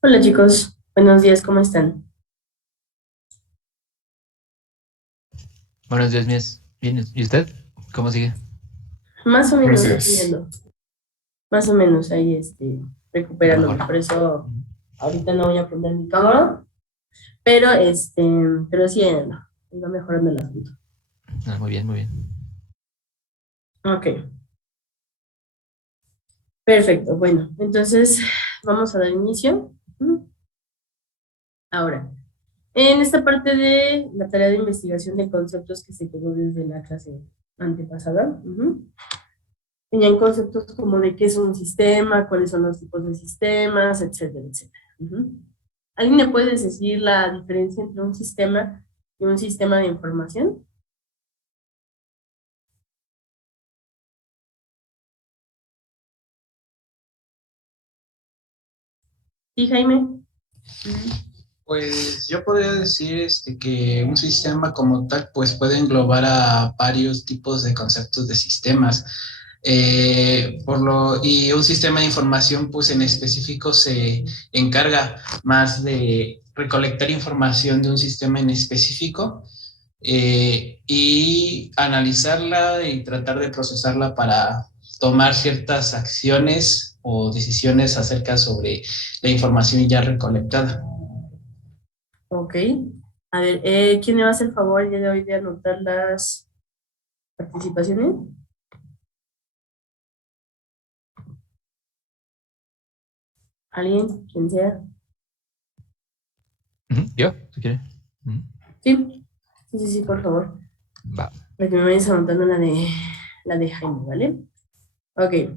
Hola chicos, buenos días, ¿cómo están? Buenos días, mías. Bien, ¿y usted? ¿Cómo sigue? Más o menos aquí Gracias. ando, más o menos ahí recuperándome, Mejor. por eso ahorita no voy a poner mi cámara, pero pero sí ahí ando mejorando el asunto. Ah, muy bien, muy bien. Ok, perfecto, bueno, entonces vamos a dar inicio. Ahora, en esta parte de la tarea de investigación de conceptos que se quedó desde la clase antepasada, tenían conceptos como de qué es un sistema, cuáles son los tipos de sistemas, etcétera, etcétera. ¿Alguien me puede decir la diferencia entre un sistema y un sistema de información? Sí, Jaime. Pues yo podría decir que un sistema como tal pues puede englobar a varios tipos de conceptos de sistemas. Y un sistema de información pues en específico se encarga más de recolectar información de un sistema en específico y analizarla y tratar de procesarla para tomar ciertas acciones o decisiones acerca sobre la información ya recolectada. Ok. A ver, ¿quién me va a hacer el favor el día de hoy de anotar las participaciones? ¿Alguien? ¿Quien sea? Ujú, ¿yo? ¿Si quiere? Ujú. Sí, sí, sí, sí, por favor. Va. Para que me vayas anotando la de Jaime, ¿vale? Ok.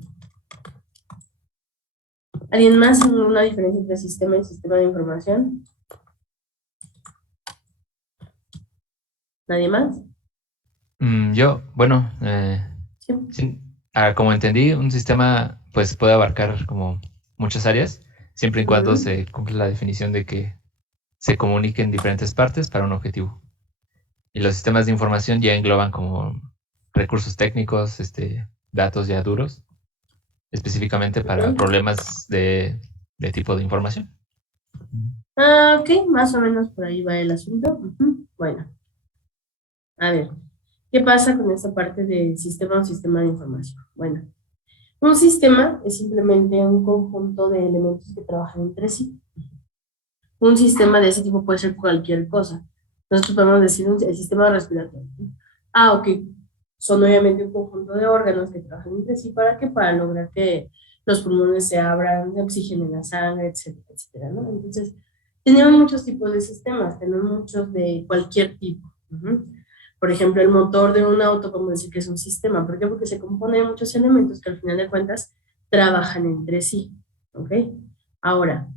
¿Alguien más? ¿Una diferencia entre sistema y sistema de información? ¿Nadie más? Yo, bueno, Sí. sí, como entendí, un sistema pues puede abarcar como muchas áreas, siempre y cuando Ujú. se cumple la definición de que se comuniquen diferentes partes para un objetivo. Y los sistemas de información ya engloban como recursos técnicos, datos ya duros, específicamente para Ujú. problemas de tipo de información. Ah, ok, más o menos por ahí va el asunto. Bueno, a ver, ¿qué pasa con esta parte de sistema o sistema de información? Bueno, un sistema es simplemente un conjunto de elementos que trabajan entre sí. Un sistema de ese tipo puede ser cualquier cosa. Nosotros podemos decir el sistema respiratorio. Ah, ok. Son obviamente un conjunto de órganos que trabajan entre sí para que para lograr que los pulmones se abran, se oxigene la sangre, etcétera, etcétera, ¿no? Entonces, tenemos muchos tipos de sistemas, tenemos muchos de cualquier tipo. Por ejemplo, el motor de un auto, podemos decir que es un sistema. ¿Por qué? Porque se compone de muchos elementos que al final de cuentas trabajan entre sí. ¿Ok? Ahora,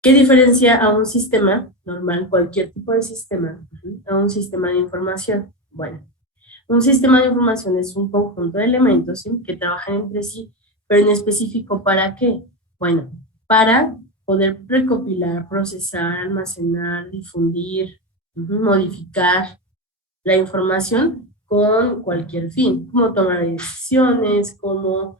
¿qué diferencia a un sistema normal, cualquier tipo de sistema, a un sistema de información? Bueno, un sistema de información es un conjunto de elementos, ¿sí?, que trabajan entre sí, pero en específico, ¿para qué? Bueno, para poder recopilar, procesar, almacenar, difundir, modificar la información con cualquier fin, como tomar decisiones, como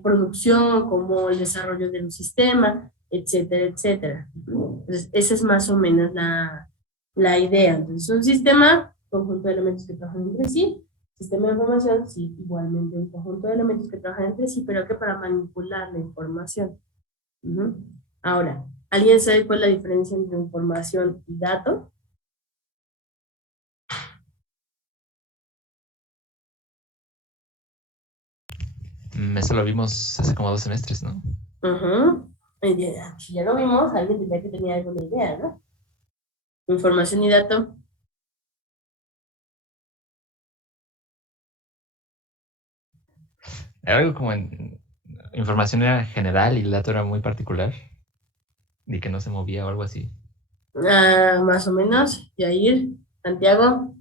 producción, como el desarrollo de un sistema, etcétera, etcétera. Entonces, esa es más o menos la idea. Entonces, un sistema, conjunto de elementos que trabajan entre sí, sistema de información, sí, igualmente un conjunto de elementos que trabajan entre sí, pero que para manipular la información. Ujú. Ahora, ¿alguien sabe cuál es la diferencia entre información y dato? Eso lo vimos hace como 2 semestres, ¿no? Ujú. Si ya lo vimos, alguien tendría que tener alguna idea, ¿no? Información y dato. Era algo como en información era general y el dato era muy particular y que no se movía o algo así. Más o menos. Yair, Santiago.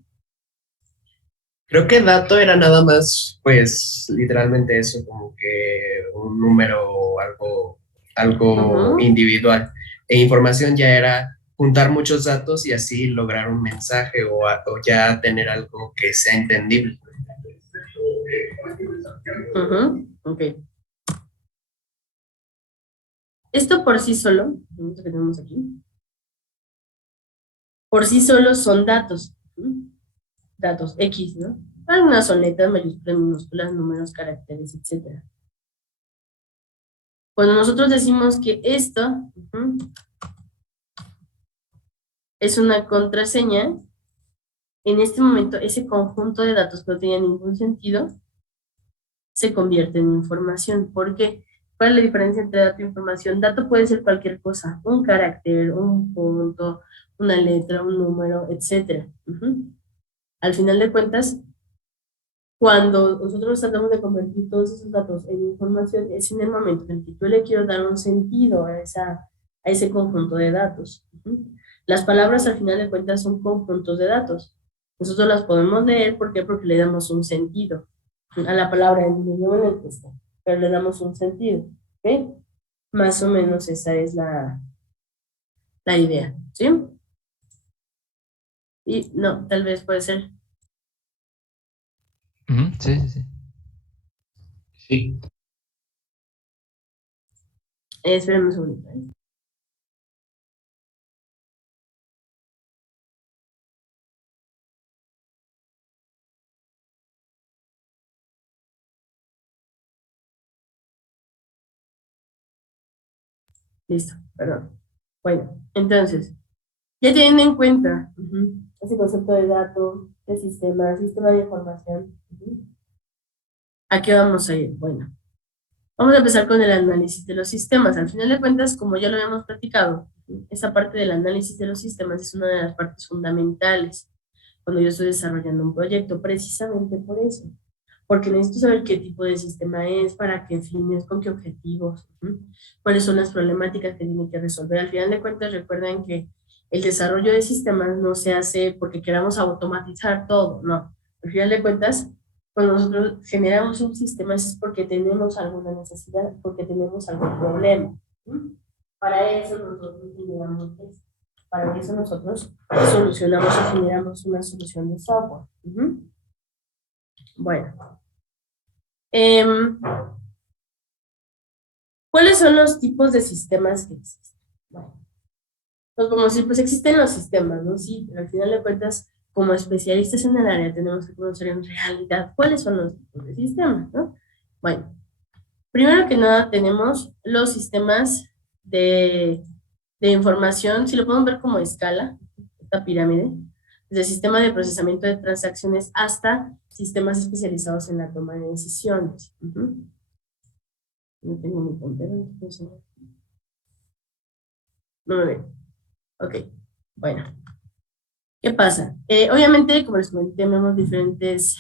Creo que dato era nada más, pues, literalmente eso, como que un número o algo Ujú. individual. E información ya era juntar muchos datos y así lograr un mensaje o ya tener algo que sea entendible. Ujú. Ok. Esto por sí solo, esto que tenemos aquí, por sí solo son datos, datos X, ¿no? Algunas son letras, mayúsculas, minúsculas, números, caracteres, etc. Cuando nosotros decimos que esto es una contraseña, en este momento ese conjunto de datos que no tenía ningún sentido se convierte en información. ¿Por qué? ¿Cuál es la diferencia entre dato e información? Dato puede ser cualquier cosa, un carácter, un punto, una letra, un número, etc. Al final de cuentas, cuando nosotros tratamos de convertir todos esos datos en información, es en el momento en el que yo le quiero dar un sentido a ese conjunto de datos. Las palabras al final de cuentas son conjuntos de datos. Nosotros las podemos leer, ¿por qué? Porque le damos un sentido a la palabra en el idioma en el que está, pero le damos un sentido. ¿Ok? Más o menos esa es la idea. ¿Sí? Y no, tal vez puede ser. Sí, sí, sí. Sí. Espérenme un segundo. Listo, perdón. Bueno, entonces, ya tienen en cuenta ese concepto de dato, de sistema de información. ¿A qué vamos a ir? Bueno, vamos a empezar con el análisis de los sistemas. Al final de cuentas, como ya lo habíamos platicado, esa parte del análisis de los sistemas es una de las partes fundamentales cuando yo estoy desarrollando un proyecto, precisamente por eso. Porque necesito saber qué tipo de sistema es, para qué fines, con qué objetivos, cuáles son las problemáticas que tiene que resolver. Al final de cuentas, recuerden que el desarrollo de sistemas no se hace porque queramos automatizar todo, no. Al final de cuentas, cuando nosotros generamos un sistema es porque tenemos alguna necesidad, porque tenemos algún problema. Para eso nosotros generamos esto. Para eso nosotros solucionamos o generamos una solución de software. Bueno. ¿Cuáles son los tipos de sistemas que existen? Bueno, pues como si pues existen los sistemas, ¿no? Sí, pero al final de cuentas, como especialistas en el área, tenemos que conocer en realidad cuáles son los tipos de sistemas, ¿no? Bueno, primero que nada tenemos los sistemas de información, si lo podemos ver como escala, esta pirámide, desde sistema de procesamiento de transacciones hasta sistemas especializados en la toma de decisiones. No tengo mi puntero, entonces no me veo. Ok, bueno. ¿Qué pasa? Obviamente, como les comenté, tenemos diferentes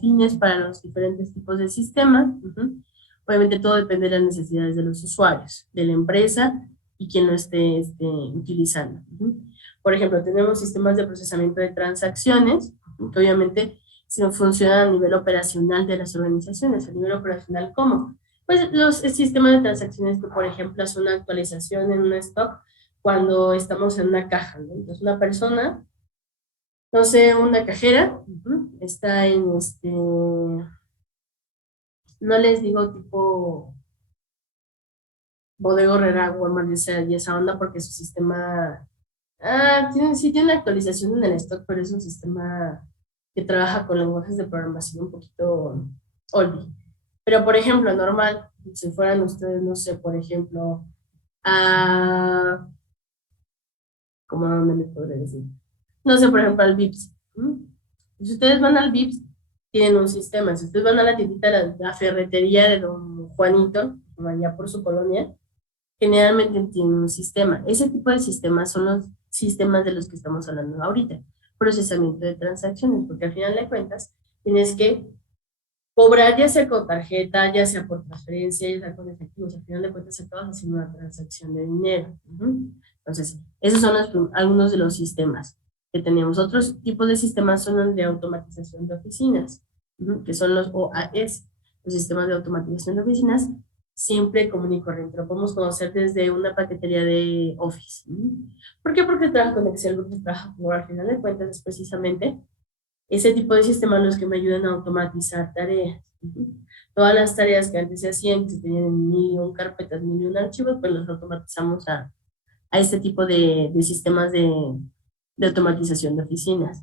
fines para los diferentes tipos de sistemas. Obviamente todo depende de las necesidades de los usuarios, de la empresa y quien lo esté utilizando. Por ejemplo, tenemos sistemas de procesamiento de transacciones, que obviamente funcionan a nivel operacional de las organizaciones. A nivel operacional, ¿cómo? Pues los sistemas de transacciones que, por ejemplo, hacen una actualización en un stock cuando estamos en una caja, ¿no? Entonces, una persona, no sé, una cajera, está en no les digo tipo Bodega Aurrera, Walmart y esa onda porque su sistema, sí tiene una actualización en el stock, pero es un sistema que trabaja con lenguajes de programación un poquito oldie. Pero, por ejemplo, normal, si fueran ustedes, no sé, por ejemplo, ¿cómo me les podré decir? No sé, por ejemplo, al Vips. Si ustedes van al Vips, tienen un sistema. Si ustedes van a la tiendita, la ferretería de don Juanito, allá por su colonia, generalmente tienen un sistema. Ese tipo de sistemas son los sistemas de los que estamos hablando ahorita. Procesamiento de transacciones, porque al final de cuentas, tienes que cobrar ya sea con tarjeta, ya sea por transferencia, ya sea con efectivos. Al final de cuentas, acabas haciendo una transacción de dinero. Entonces, esos son algunos de los sistemas que tenemos. Otros tipos de sistemas son los de automatización de oficinas, que son los OAS, los sistemas de automatización de oficinas, simple, común y corriente. Lo podemos conocer desde una paquetería de Office. ¿Por qué? Porque trabaja con Excel, porque trabaja con Word. Al final de cuentas es precisamente ese tipo de sistemas los que me ayudan a automatizar tareas. Todas las tareas que antes se hacían, que se tenían en 1001 carpetas, 1001 archivos, pues los automatizamos a este tipo de sistemas de automatización de oficinas.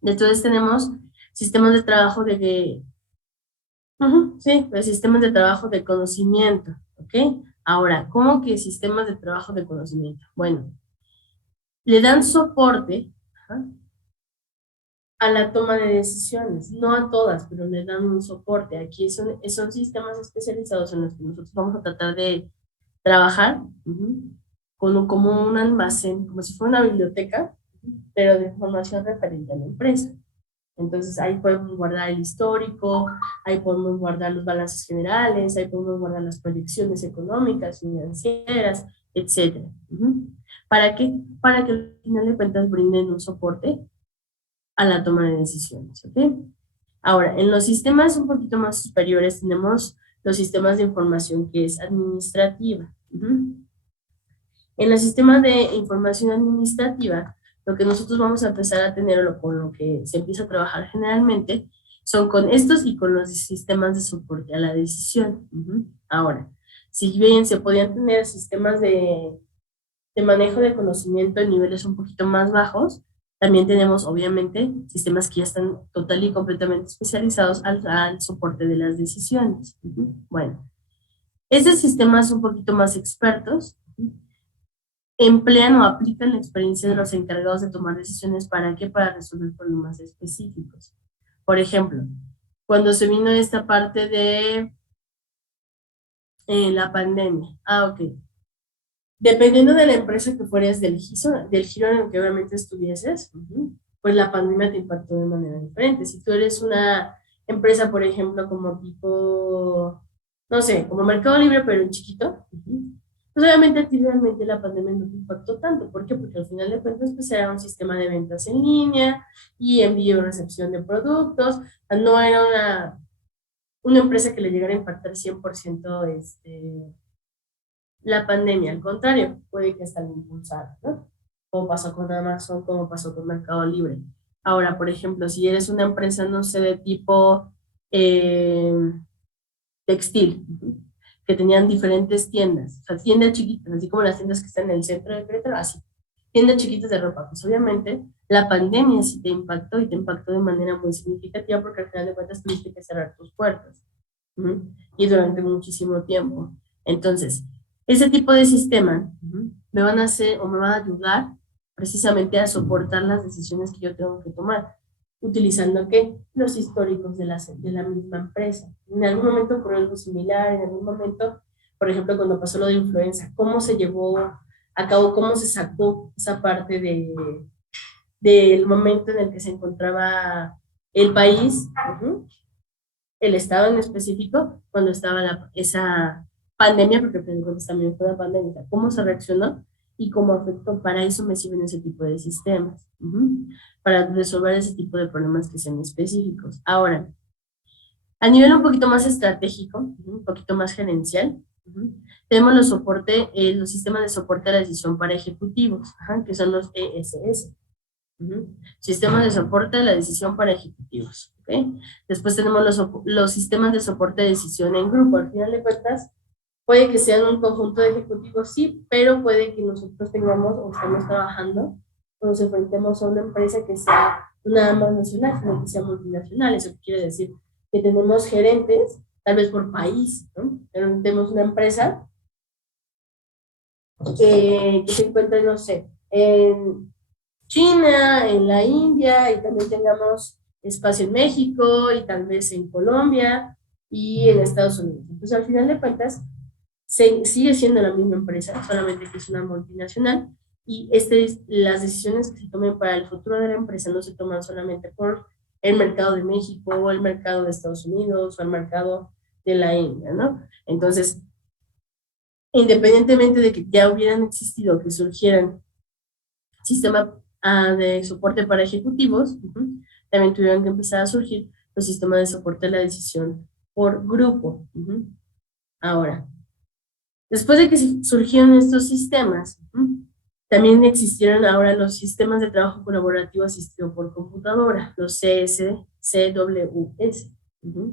Entonces tenemos sistemas de trabajo sí, pues sistemas de trabajo de conocimiento, ¿ok? Ahora, ¿cómo que sistemas de trabajo de conocimiento? Bueno, le dan soporte a la toma de decisiones, no a todas, pero le dan un soporte. Aquí son sistemas especializados en los que nosotros vamos a tratar de trabajar como un almacén, como si fuera una biblioteca, pero de información referente a la empresa. Entonces ahí podemos guardar el histórico, ahí podemos guardar los balances generales, ahí podemos guardar las proyecciones económicas, financieras, etc. ¿Para qué? Para que al final de cuentas brinden un soporte a la toma de decisiones, ¿ok? Ahora, en los sistemas un poquito más superiores tenemos los sistemas de información que es administrativa. En los sistemas de información administrativa, lo que nosotros vamos a empezar a tener, o con lo que se empieza a trabajar generalmente, son con estos y con los sistemas de soporte a la decisión. Ahora, si bien se podían tener sistemas de manejo de conocimiento en niveles un poquito más bajos, también tenemos, obviamente, sistemas que ya están total y completamente especializados al soporte de las decisiones. Bueno, estos sistemas un poquito más expertos emplean o aplican la experiencia de los encargados de tomar decisiones. ¿Para qué? Para resolver problemas específicos. Por ejemplo, cuando se vino esta parte de la pandemia. Ok. Dependiendo de la empresa que fueras, del giro en el que obviamente estuvieses, pues la pandemia te impactó de manera diferente. Si tú eres una empresa, por ejemplo, como tipo, no sé, como Mercado Libre, pero en chiquito, pues obviamente a ti realmente la pandemia no te impactó tanto. ¿Por qué? Porque al final de cuentas pues era un sistema de ventas en línea y envío y recepción de productos. No era una empresa que le llegara a impactar 100% la pandemia. Al contrario, puede que hasta lo impulsara, ¿no? Como pasó con Amazon, como pasó con Mercado Libre. Ahora, por ejemplo, si eres una empresa, no sé, de tipo textil, que tenían diferentes tiendas, o sea, tiendas chiquitas, así como las tiendas que están en el centro de Querétaro, así, tiendas chiquitas de ropa. Pues obviamente la pandemia sí te impactó, y te impactó de manera muy significativa, porque al final de cuentas tuviste que cerrar tus puertas, y durante muchísimo tiempo. Entonces, ese tipo de sistema me van a hacer o me van a ayudar precisamente a soportar las decisiones que yo tengo que tomar, utilizando ¿qué? Los históricos de la misma empresa. En algún momento ocurrió algo similar, en algún momento, por ejemplo, cuando pasó lo de influenza, cómo se llevó a cabo, cómo se sacó esa parte del momento en el que se encontraba el país, el estado en específico, cuando estaba esa pandemia, porque también fue la pandemia, cómo se reaccionó y cómo afectó. Para eso me sirven ese tipo de sistemas, para resolver ese tipo de problemas que sean específicos. Ahora, a nivel un poquito más estratégico, un poquito más gerencial, tenemos los sistemas de soporte a la decisión para ejecutivos, que son los ESS. Sistemas de soporte a la decisión para ejecutivos. ¿Okay? Después tenemos los sistemas de soporte de decisión en grupo. Al final de cuentas, puede que sean un conjunto de ejecutivos, sí, pero puede que nosotros tengamos o estemos trabajando o nos enfrentemos a una empresa que sea nada más nacional, sino que sea multinacional. Eso quiere decir que tenemos gerentes, tal vez por país, ¿no? Pero tenemos una empresa que se encuentra, no sé, en China, en la India, y también tengamos espacio en México y tal vez en Colombia y en Estados Unidos. Entonces, al final de cuentas, sigue siendo la misma empresa, solamente que es una multinacional, y las decisiones que se tomen para el futuro de la empresa no se toman solamente por el mercado de México o el mercado de Estados Unidos o el mercado de la India, ¿no? Entonces, independientemente de que ya hubieran existido, que surgieran sistemas de soporte para ejecutivos, también tuvieron que empezar a surgir los sistemas de soporte a la decisión por grupo. Ahora, después de que surgieron estos sistemas, También existieron ahora los sistemas de trabajo colaborativo asistido por computadora, los CWS,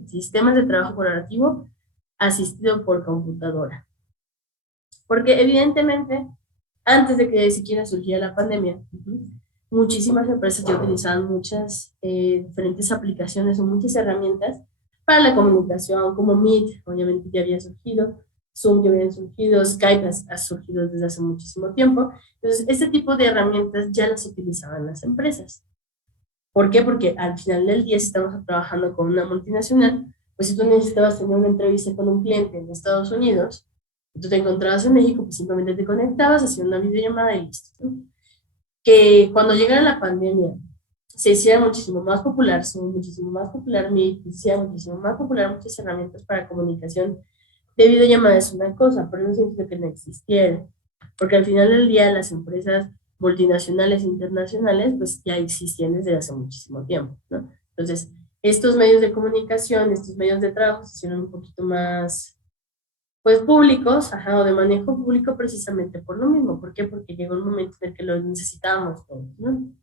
sistemas de trabajo colaborativo asistido por computadora. Porque evidentemente, antes de que siquiera surgiera la pandemia, muchísimas empresas ya utilizaban muchas diferentes aplicaciones o muchas herramientas para la comunicación, como Meet, obviamente ya había surgido, Zoom ya había surgido, Skype ha surgido desde hace muchísimo tiempo. Entonces, este tipo de herramientas ya las utilizaban las empresas. ¿Por qué? Porque al final del día, si estamos trabajando con una multinacional, pues si tú necesitabas tener una entrevista con un cliente en Estados Unidos, y tú te encontrabas en México, pues simplemente te conectabas, hacías una videollamada y listo, ¿no? Que cuando llegara la pandemia se hiciera muchísimo más popular, Meet, se hiciera muchísimo más popular muchas herramientas para comunicación de videollamada es una cosa, pero no significa que no existiera, porque al final del día las empresas multinacionales e internacionales pues ya existían desde hace muchísimo tiempo, ¿no? Entonces, estos medios de comunicación, estos medios de trabajo se hicieron un poquito más pues públicos, o de manejo público precisamente por lo mismo. ¿Por qué? Porque llegó un momento en el que lo necesitábamos todos, ¿no?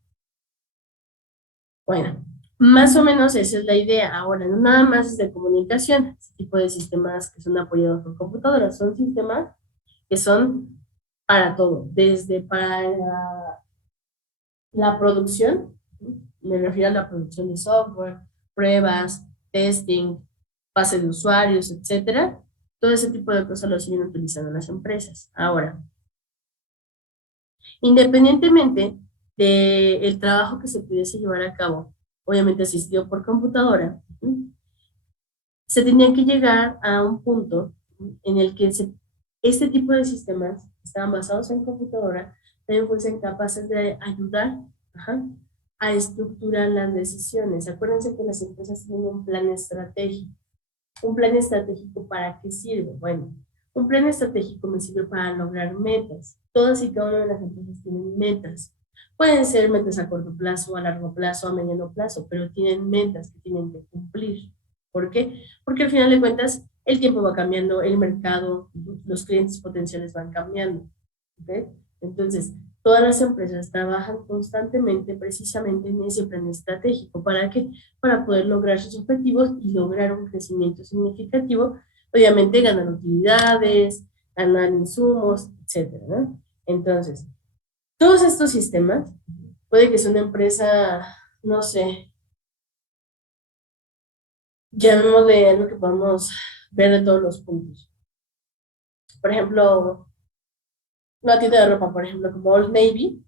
Bueno, más o menos esa es la idea. Ahora, no nada más es de comunicación, este tipo de sistemas que son apoyados por computadoras, son sistemas que son para todo, desde para la producción, me refiero a la producción de software, pruebas, testing, base de usuarios, etcétera. Todo ese tipo de cosas lo siguen utilizando las empresas. Ahora, independientemente del trabajo que se pudiese llevar a cabo, obviamente asistido por computadora, se tenía que llegar a un punto en el que este tipo de sistemas que estaban basados en computadora también fuesen capaces de ayudar a estructurar las decisiones. Acuérdense que las empresas tienen un plan estratégico. ¿Un plan estratégico para qué sirve? Bueno, un plan estratégico me sirve para lograr metas. Todas y cada una de las empresas tienen metas. Pueden ser metas a corto plazo, a largo plazo, a mediano plazo, pero tienen metas que tienen que cumplir. ¿Por qué? Porque al final de cuentas el tiempo va cambiando, el mercado, los clientes potenciales van cambiando. ¿Okay? Entonces, todas las empresas trabajan constantemente precisamente en ese plan estratégico. ¿Para qué? Para poder lograr sus objetivos y lograr un crecimiento significativo. Obviamente ganar utilidades, ganar insumos, etcétera, ¿no? Entonces, todos estos sistemas, puede que sea una empresa, no sé, llamémosle algo que podamos ver de todos los puntos. Por ejemplo, una tienda de ropa, por ejemplo, como Old Navy.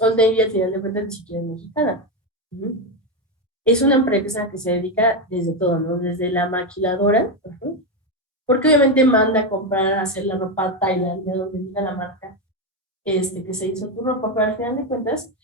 Old Navy al final de cuentas ni siquiera es mexicana. Es una empresa que se dedica desde todo, ¿no? Desde la maquiladora, porque obviamente manda a comprar, a hacer la ropa a Tailandia, donde diga la marca que se hizo tu ropa, pero al final de cuentas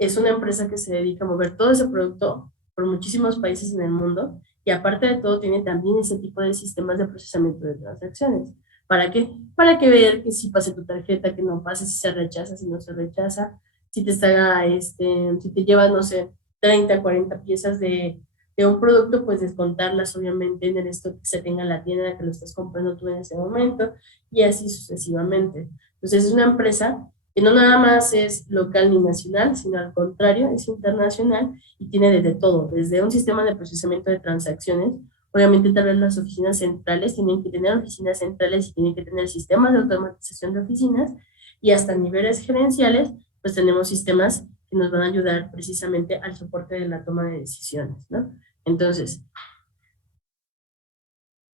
es una empresa que se dedica a mover todo ese producto por muchísimos países en el mundo y aparte de todo tiene también ese tipo de sistemas de procesamiento de transacciones. ¿Para qué? Para que ver que si pase tu tarjeta, que no pase, si se rechaza, si no se rechaza, si te está, si te llevas, no sé, 30, 40 piezas de un producto, pues descontarlas obviamente en el stock que se tenga en la tienda que lo estás comprando tú en ese momento y así sucesivamente. Entonces es una empresa que no nada más es local ni nacional, sino al contrario, es internacional y tiene desde todo, desde un sistema de procesamiento de transacciones. Obviamente tal vez las oficinas centrales tienen que tener oficinas centrales y tienen que tener sistemas de automatización de oficinas y hasta niveles gerenciales, pues tenemos sistemas que nos van a ayudar precisamente al soporte de la toma de decisiones, ¿no? Entonces,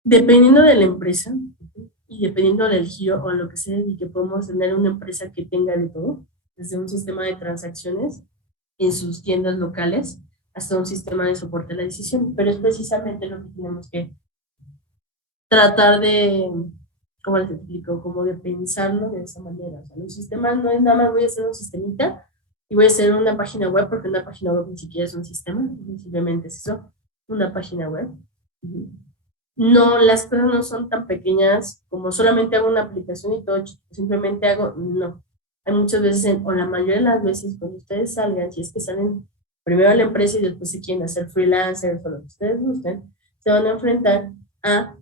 dependiendo de la empresa y dependiendo del giro o a lo que se dedique, podemos tener una empresa que tenga de todo, desde un sistema de transacciones en sus tiendas locales hasta un sistema de soporte a la decisión, pero es precisamente lo que tenemos que tratar de, ¿cómo les explico? Como de pensarlo de esa manera. O sea, los sistemas no es nada más voy a hacer un sistemita y voy a hacer una página web, porque una página web ni siquiera es un sistema, simplemente es eso, una página web. No, las cosas no son tan pequeñas como solamente hago una aplicación y todo, simplemente hago, no. Hay muchas veces, o la mayoría de las veces, cuando ustedes salgan, si es que salen primero a la empresa y después se quieren hacer freelancers o lo que ustedes gusten, se van a enfrentar a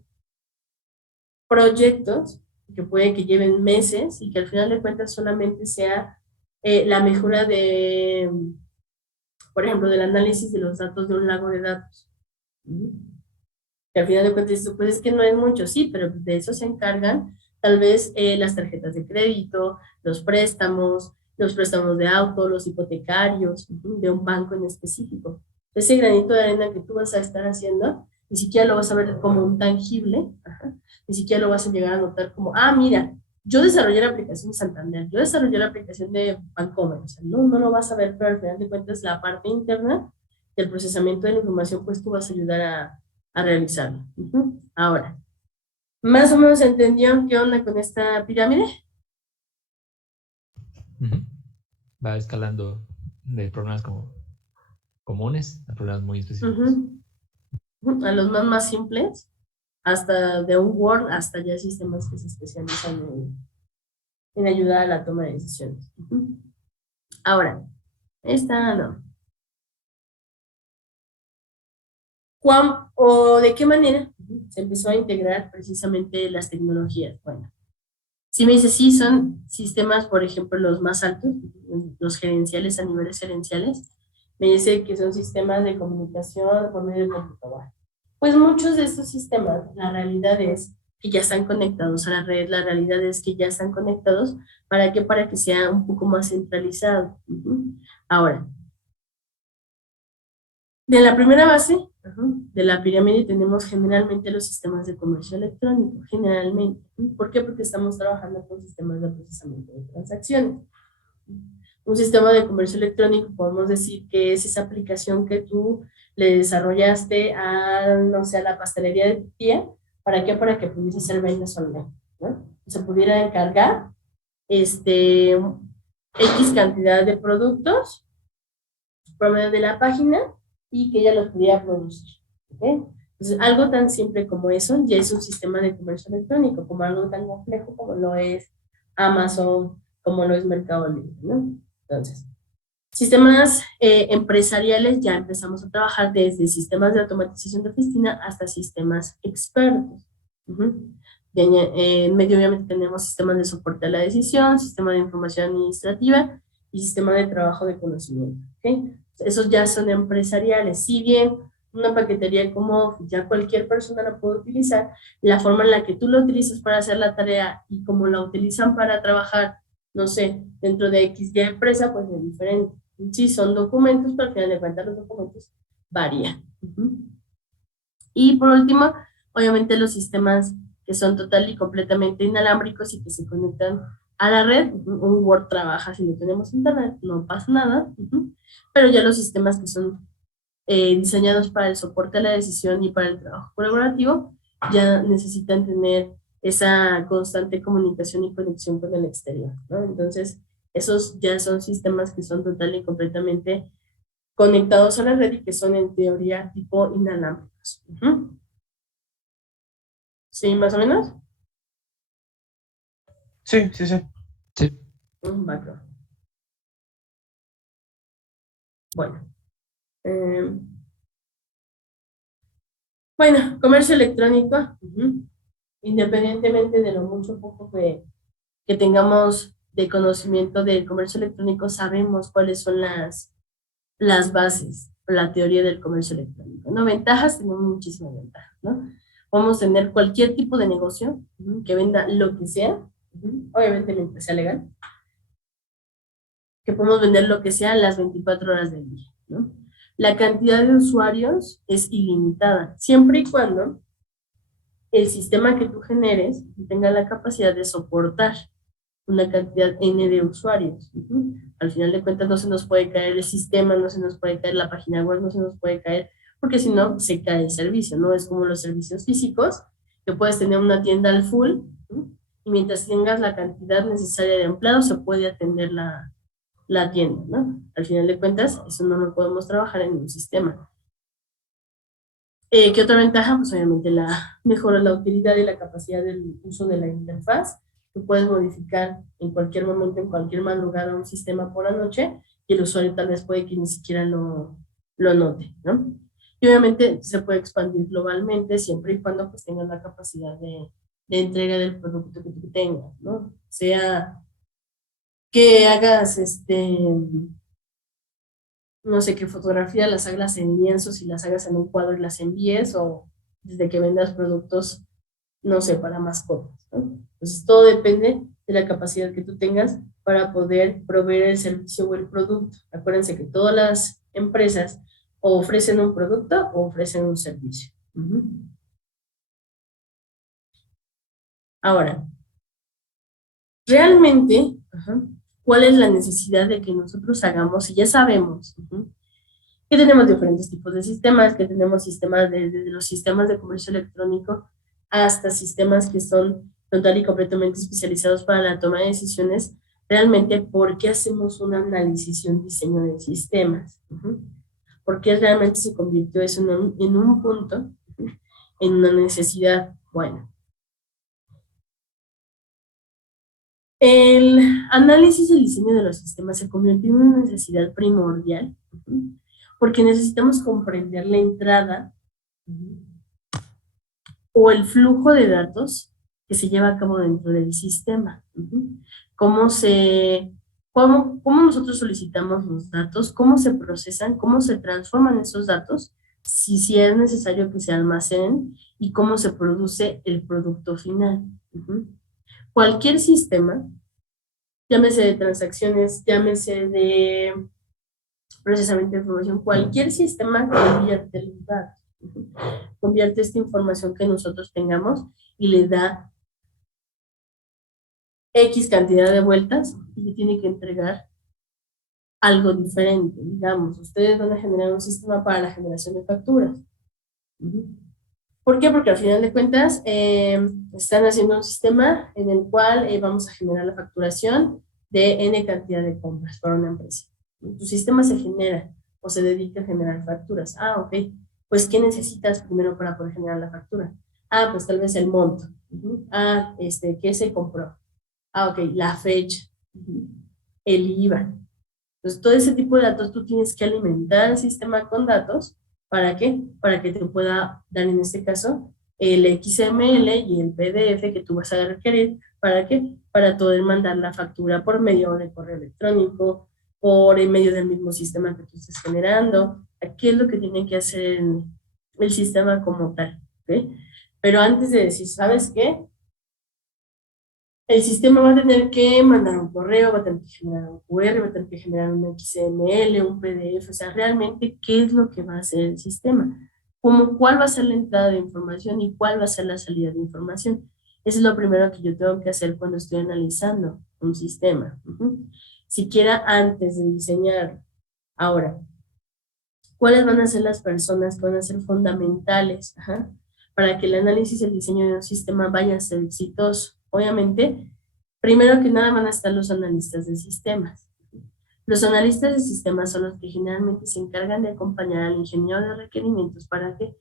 proyectos que puede que lleven meses y que al final de cuentas solamente sea la mejora de, por ejemplo, del análisis de los datos de un lago de datos. Que al final de cuentas dices, pues es que no es mucho, sí, pero de eso se encargan tal vez las tarjetas de crédito, los préstamos de auto, los hipotecarios, de un banco en específico. Ese granito de arena que tú vas a estar haciendo, ni siquiera lo vas a ver como un tangible, ni siquiera lo vas a llegar a notar como, ah, mira, yo desarrollé la aplicación de Santander, yo desarrollé la aplicación de Bancomer, o sea, no lo vas a ver, pero al final de cuentas la parte interna del procesamiento de la información, pues tú vas a ayudar a realizarlo. Ahora, ¿más o menos entendió qué onda con esta pirámide? Va escalando de problemas como comunes a problemas muy específicos. A los más simples, hasta de un Word, hasta ya sistemas que se especializan en ayudar a la toma de decisiones. Ahora, esta no. ¿Cuán o de qué manera se empezó a integrar precisamente las tecnologías? Bueno, si me dice sí, son sistemas, por ejemplo, los más altos, los gerenciales a niveles gerenciales, me dice que son sistemas de comunicación por medio de computadora. Pues muchos de estos sistemas, la realidad es que ya están conectados a la red, la realidad es que ya están conectados, ¿para qué? Para que sea un poco más centralizado. Ahora, de la primera base de la pirámide tenemos generalmente los sistemas de comercio electrónico, generalmente. ¿Por qué? Porque estamos trabajando con sistemas de procesamiento de transacciones. Un sistema de comercio electrónico podemos decir que es esa aplicación que tú le desarrollaste a, no sé, a la pastelería de tu tía. ¿Para qué? Para que pudiese hacer ventas online, ¿no? Se pudiera encargar X cantidad de productos por medio de la página y que ella los pudiera producir. ¿Okay? Entonces, algo tan simple como eso ya es un sistema de comercio electrónico, como algo tan complejo como lo es Amazon, como lo es Mercado Libre, ¿no? Entonces, sistemas empresariales ya empezamos a trabajar desde sistemas de automatización de oficina hasta sistemas expertos. En medio obviamente tenemos sistemas de soporte a la decisión, sistema de información administrativa y sistema de trabajo de conocimiento. ¿Okay? Esos ya son empresariales. Si bien una paquetería como ya cualquier persona la puede utilizar, la forma en la que tú lo utilizas para hacer la tarea y como la utilizan para trabajar, no sé, dentro de X y empresa, pues es diferente. Sí, son documentos, pero al final de cuentas los documentos varían. Y por último, obviamente los sistemas que son total y completamente inalámbricos y que se conectan a la red. Un Word trabaja si no tenemos internet, no pasa nada, pero ya los sistemas que son diseñados para el soporte a la decisión y para el trabajo colaborativo ya necesitan tener esa constante comunicación y conexión con el exterior, ¿no? Entonces, esos ya son sistemas que son total y completamente conectados a la red y que son en teoría tipo inalámbricos. ¿Sí, más o menos? Sí. Sí. Un macro. Bueno. Bueno, comercio electrónico, independientemente de lo mucho o poco que tengamos de conocimiento del comercio electrónico, sabemos cuáles son las bases, la teoría del comercio electrónico, ¿no? Ventajas, tenemos muchísimas ventajas, ¿no? Podemos tener cualquier tipo de negocio que venda lo que sea, obviamente mientras sea legal, que podemos vender lo que sea las 24 horas del día, ¿no? La cantidad de usuarios es ilimitada, siempre y cuando el sistema que tú generes tenga la capacidad de soportar una cantidad N de usuarios. Al final de cuentas no se nos puede caer el sistema, no se nos puede caer la página web, no se nos puede caer, porque si no se cae el servicio, ¿no? Es como los servicios físicos, que puedes tener una tienda al full, y mientras tengas la cantidad necesaria de empleados se puede atender la tienda, ¿no? Al final de cuentas, eso no lo podemos trabajar en un sistema. ¿Qué otra ventaja? Pues obviamente mejora la utilidad y la capacidad del uso de la interfaz. Tú puedes modificar en cualquier momento, en cualquier madrugada, un sistema por la noche y el usuario tal vez puede que ni siquiera lo note, ¿no? Y obviamente se puede expandir globalmente siempre y cuando pues tengan la capacidad de entrega del producto que tú tengas, ¿no? Sea que hagas, no sé, que fotografía las hagas en lienzos y las hagas en un cuadro y las envíes, o desde que vendas productos, no sé, para mascotas, ¿no? Entonces, todo depende de la capacidad que tú tengas para poder proveer el servicio o el producto. Acuérdense que todas las empresas o ofrecen un producto o ofrecen un servicio. Ahora, realmente, ¿cuál es la necesidad de que nosotros hagamos? Si ya sabemos que tenemos diferentes tipos de sistemas, que tenemos sistemas desde los sistemas de comercio electrónico hasta sistemas que son total y completamente especializados para la toma de decisiones, realmente, ¿por qué hacemos un análisis y un diseño de sistemas? ¿Por qué realmente se convirtió eso en un punto, en una necesidad? Bueno, el análisis y el diseño de los sistemas se convirtió en una necesidad primordial, porque necesitamos comprender la entrada o el flujo de datos que se lleva a cabo dentro del sistema. Cómo nosotros solicitamos los datos, cómo se procesan, cómo se transforman esos datos, si es necesario que se almacenen, y cómo se produce el producto final. Cualquier sistema, llámese de transacciones, llámese de procesamiento de información, cualquier sistema convierte los datos, convierte esta información que nosotros tengamos y le da X cantidad de vueltas y le tiene que entregar algo diferente. Digamos, ustedes van a generar un sistema para la generación de facturas. ¿Por qué? Porque al final de cuentas están haciendo un sistema en el cual vamos a generar la facturación de N cantidad de compras para una empresa. Tu sistema se genera o se dedica a generar facturas. Ah, ok. Pues, ¿qué necesitas primero para poder generar la factura? Ah, pues tal vez el monto. Ah, ¿qué se compró? Ah, ok, la fecha, el IVA. Entonces, todo ese tipo de datos tú tienes que alimentar el sistema con datos. ¿Para qué? Para que te pueda dar, en este caso, el XML y el PDF que tú vas a requerir. ¿Para qué? Para poder mandar la factura por medio de correo electrónico, por el medio del mismo sistema que tú estés generando. ¿Qué es lo que tiene que hacer el sistema como tal? ¿Okay? Pero antes de decir, ¿sabes qué? El sistema va a tener que mandar un correo, va a tener que generar un QR, va a tener que generar un XML, un PDF, o sea, realmente, ¿qué es lo que va a hacer el sistema? ¿Cuál va a ser la entrada de información y cuál va a ser la salida de información? Eso es lo primero que yo tengo que hacer cuando estoy analizando un sistema. Siquiera antes de diseñarlo. Ahora, ¿cuáles van a ser las personas que van a ser fundamentales para que el análisis y el diseño de un sistema vaya a ser exitoso? Obviamente, primero que nada van a estar los analistas de sistemas. Los analistas de sistemas son los que generalmente se encargan de acompañar al ingeniero de requerimientos. ¿Para qué?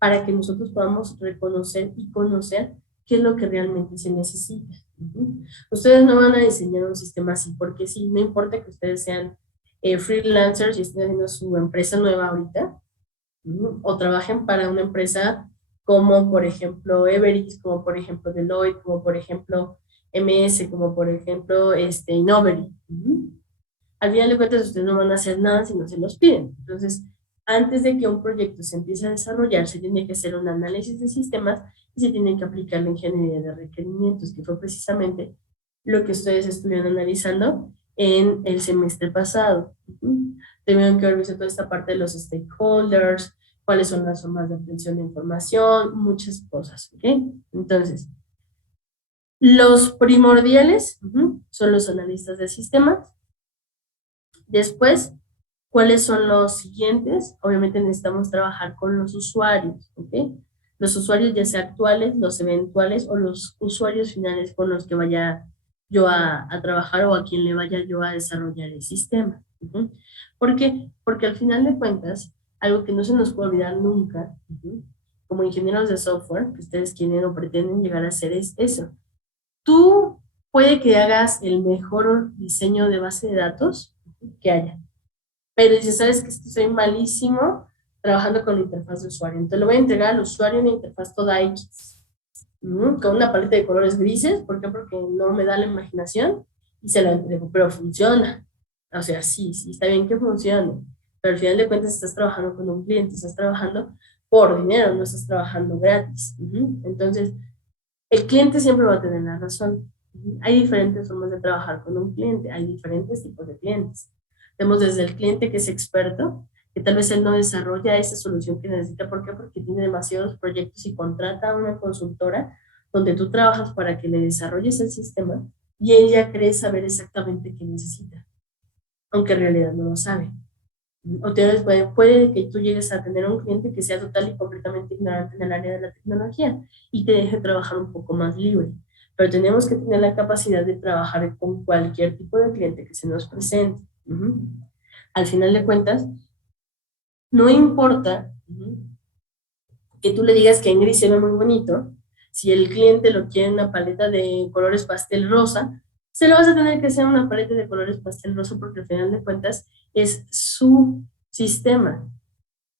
Para que nosotros podamos reconocer y conocer qué es lo que realmente se necesita. Ustedes no van a diseñar un sistema así porque sí, no importa que ustedes sean freelancers y estén haciendo su empresa nueva ahorita, o trabajen para una empresa como por ejemplo Everis, como por ejemplo Deloitte, como por ejemplo MS, como por ejemplo Innovery. Al final de cuentas ustedes no van a hacer nada si no se los piden. Entonces, antes de que un proyecto se empiece a desarrollar, se tiene que hacer un análisis de sistemas y se tiene que aplicar la ingeniería de requerimientos, que fue precisamente lo que ustedes estuvieron analizando en el semestre pasado. Tuvieron que haber visto toda esta parte de los stakeholders, cuáles son las formas de obtención de información, muchas cosas, ¿ok? Entonces, los primordiales son los analistas de sistemas. Después, ¿cuáles son los siguientes? Obviamente necesitamos trabajar con los usuarios, ¿ok? Los usuarios ya sea actuales, los eventuales o los usuarios finales con los que vaya yo a trabajar o a quien le vaya yo a desarrollar el sistema. ¿Por qué? Porque al final de cuentas, algo que no se nos puede olvidar nunca, como ingenieros de software, que ustedes quieren o pretenden llegar a hacer es eso. Tú puede que hagas el mejor diseño de base de datos que haya, pero dices, ¿sabes qué? Soy malísimo trabajando con la interfaz de usuario. Entonces lo voy a entregar al usuario en la interfaz toda X. con una paleta de colores grises. ¿Por qué? Porque no me da la imaginación y se la entrego, pero funciona. O sea, sí, sí, está bien que funcione, pero al final de cuentas estás trabajando con un cliente, estás trabajando por dinero, no estás trabajando gratis. Entonces, el cliente siempre va a tener la razón. Hay diferentes formas de trabajar con un cliente, hay diferentes tipos de clientes. Tenemos desde el cliente que es experto, que tal vez él no desarrolla esa solución que necesita. ¿Por qué? Porque tiene demasiados proyectos y contrata a una consultora donde tú trabajas para que le desarrolles el sistema y ella cree saber exactamente qué necesita, aunque en realidad no lo sabe. O puede que tú llegues a tener un cliente que sea total y completamente ignorante en el área de la tecnología y te deje trabajar un poco más libre. Pero tenemos que tener la capacidad de trabajar con cualquier tipo de cliente que se nos presente. Al final de cuentas, no importa que tú le digas que en gris se ve muy bonito, si el cliente lo quiere en una paleta de colores pastel rosa, se lo vas a tener que hacer una paleta de colores pastel rosa porque al final de cuentas es su sistema.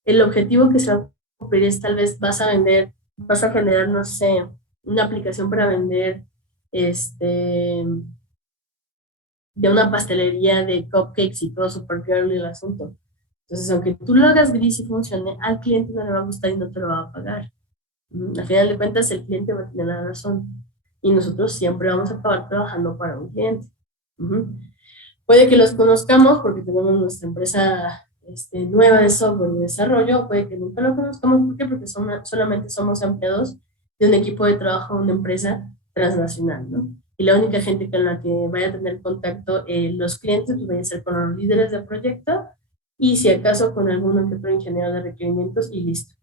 El objetivo que se va a cumplir es tal vez vas a generar, no sé, una aplicación para vender de una pastelería de cupcakes y todo super girly el asunto. Entonces, aunque tú lo hagas gris y funcione, al cliente no le va a gustar y no te lo va a pagar. Al final de cuentas, el cliente va a tener la razón y nosotros siempre vamos a acabar trabajando para un cliente. Puede que los conozcamos porque tenemos nuestra empresa nueva de software y desarrollo, o puede que nunca lo conozcamos. ¿Por qué? Porque solamente somos empleados de un equipo de trabajo de una empresa transnacional, ¿no? Y la única gente con la que vaya a tener contacto los clientes pues, van a ser con los líderes de proyecto y si acaso con alguno que otro ingeniero de requerimientos y listo.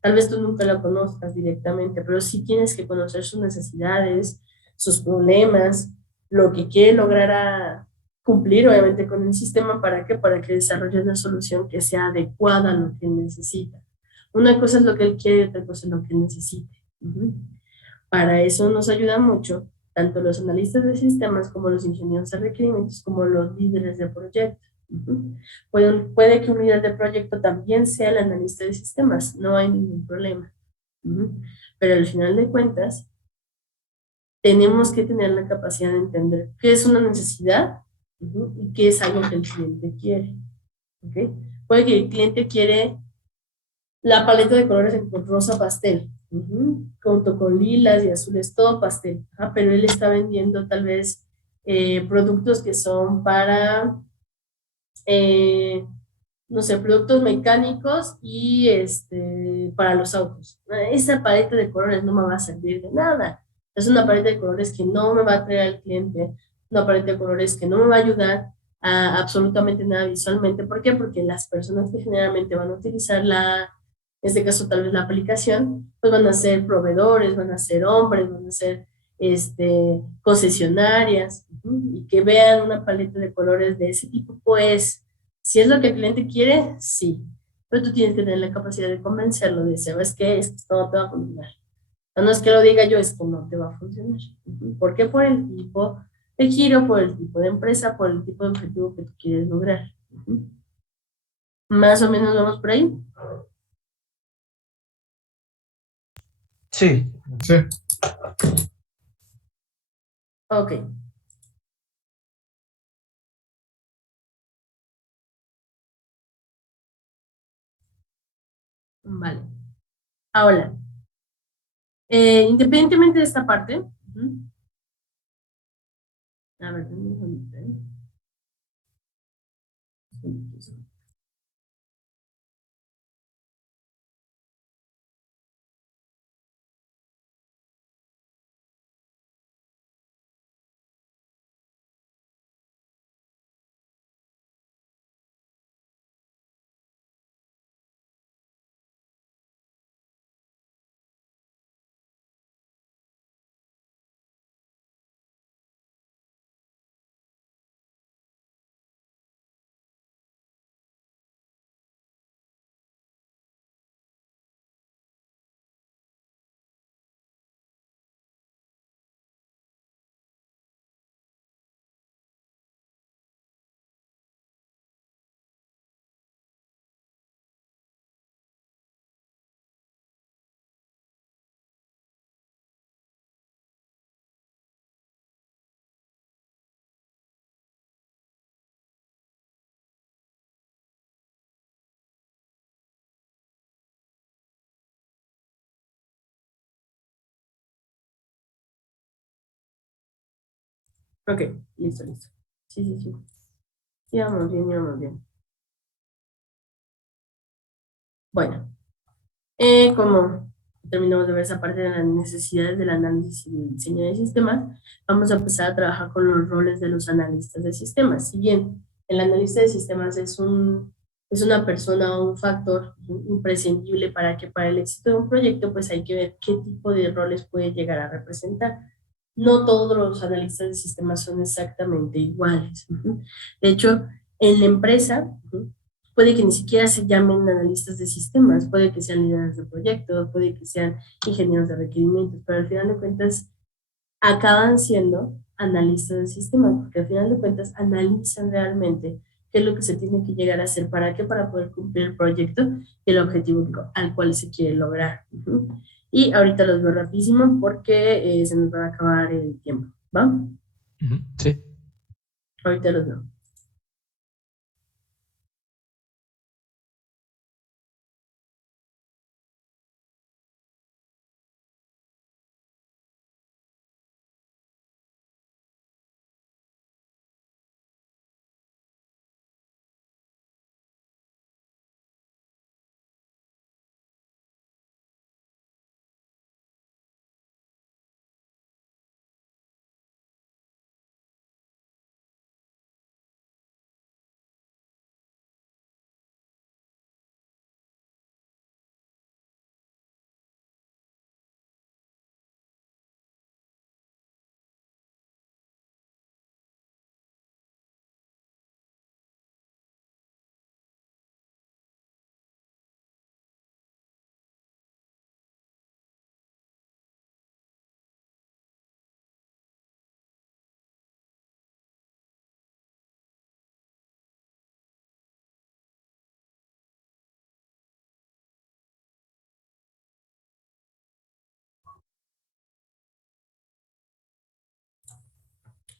Tal vez tú nunca lo conozcas directamente, pero sí tienes que conocer sus necesidades, sus problemas, lo que quiere lograr cumplir obviamente con el sistema. ¿Para qué? Para que desarrolle una solución que sea adecuada a lo que él necesita. Una cosa es lo que él quiere y otra cosa es lo que él necesite. Para eso nos ayuda mucho tanto los analistas de sistemas como los ingenieros de requerimientos como los líderes de proyecto. Puede que un líder de proyecto también sea el analista de sistemas, no hay ningún problema. Pero al final de cuentas, tenemos que tener la capacidad de entender qué es una necesidad y qué es algo que el cliente quiere. ¿Okay? Puede que el cliente quiere la paleta de colores en rosa pastel, junto con lilas y azules, todo pastel, pero él está vendiendo tal vez productos que son para no sé, productos mecánicos y para los autos. Esa paleta de colores no me va a servir de nada. Es una paleta de colores que no me va a traer al cliente, una paleta de colores que no me va a ayudar a absolutamente nada visualmente. ¿Por qué? Porque las personas que generalmente van a utilizar en este caso tal vez la aplicación, pues van a ser proveedores, van a ser hombres, van a ser concesionarias, y que vean una paleta de colores de ese tipo, pues si es lo que el cliente quiere, sí. Pero tú tienes que tener la capacidad de convencerlo de, ¿sabes qué? Esto no te va a funcionar. No es que lo diga yo, esto no te va a funcionar. ¿Por qué? Por el tipo de giro, por el tipo de empresa, por el tipo de objetivo que tú quieres lograr. Más o menos vamos por ahí. Sí. Sí. Ok. Vale. Ahora, independientemente de esta parte, a ver, un segundito. Ok, listo, listo. Sí, sí, sí. Íbamos bien, íbamos bien. Bueno, como terminamos de ver esa parte de las necesidades del análisis y del diseño de sistemas, vamos a empezar a trabajar con los roles de los analistas de sistemas. Si bien el analista de sistemas es una persona o un factor imprescindible para que para el éxito de un proyecto, pues hay que ver qué tipo de roles puede llegar a representar. No todos los analistas de sistemas son exactamente iguales. De hecho, en la empresa, puede que ni siquiera se llamen analistas de sistemas, puede que sean líderes de proyectos, puede que sean ingenieros de requerimientos, pero al final de cuentas acaban siendo analistas de sistemas, porque al final de cuentas analizan realmente qué es lo que se tiene que llegar a hacer, para qué, para poder cumplir el proyecto y el objetivo al cual se quiere lograr. Y ahorita los veo rapidísimo porque se nos va a acabar el tiempo, ¿va? Sí. Ahorita los veo.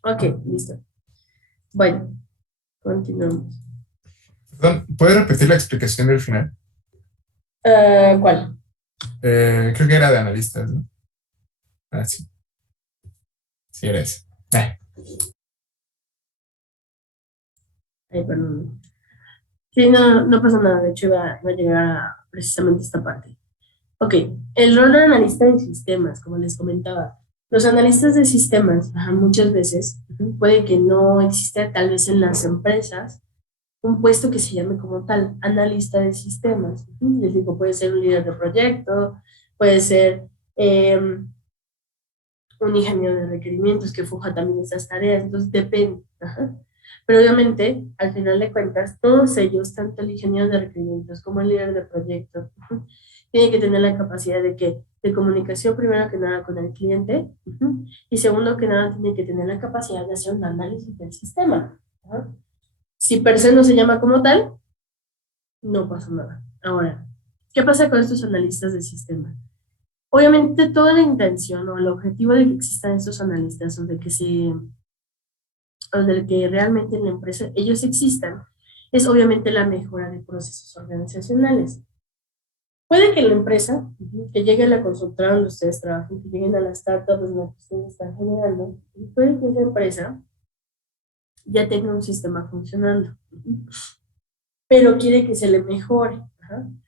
Ok, listo. Bueno, continuamos. Perdón, ¿puedes repetir la explicación del final? ¿Cuál? Creo que era de analistas, ¿no? Ah, sí. Sí, era eso. Ay, perdón. Sí, no, no pasa nada. De hecho, iba a llegar a precisamente esta parte. Ok, el rol de analista de sistemas, como les comentaba. Los analistas de sistemas, muchas veces, puede que no exista tal vez en las empresas un puesto que se llame como tal, analista de sistemas. Les digo, puede ser un líder de proyecto, puede ser un ingeniero de requerimientos que fuja también esas tareas, entonces depende. Pero obviamente, al final de cuentas, todos ellos, tanto el ingeniero de requerimientos como el líder de proyecto, tienen que tener la capacidad de comunicación, primero que nada, con el cliente, y segundo que nada, tienen que tener la capacidad de hacer un análisis del sistema. Si per se no se llama como tal, no pasa nada. Ahora, ¿qué pasa con estos analistas de sistema? Obviamente toda la intención o el objetivo de que existan estos analistas o de que realmente en la empresa ellos existan es obviamente la mejora de procesos organizacionales. Puede que la empresa, que llegue a la consultora donde ustedes trabajen, que lleguen a la startup en la que ustedes están generando, puede que esa empresa ya tenga un sistema funcionando, pero quiere que se le mejore.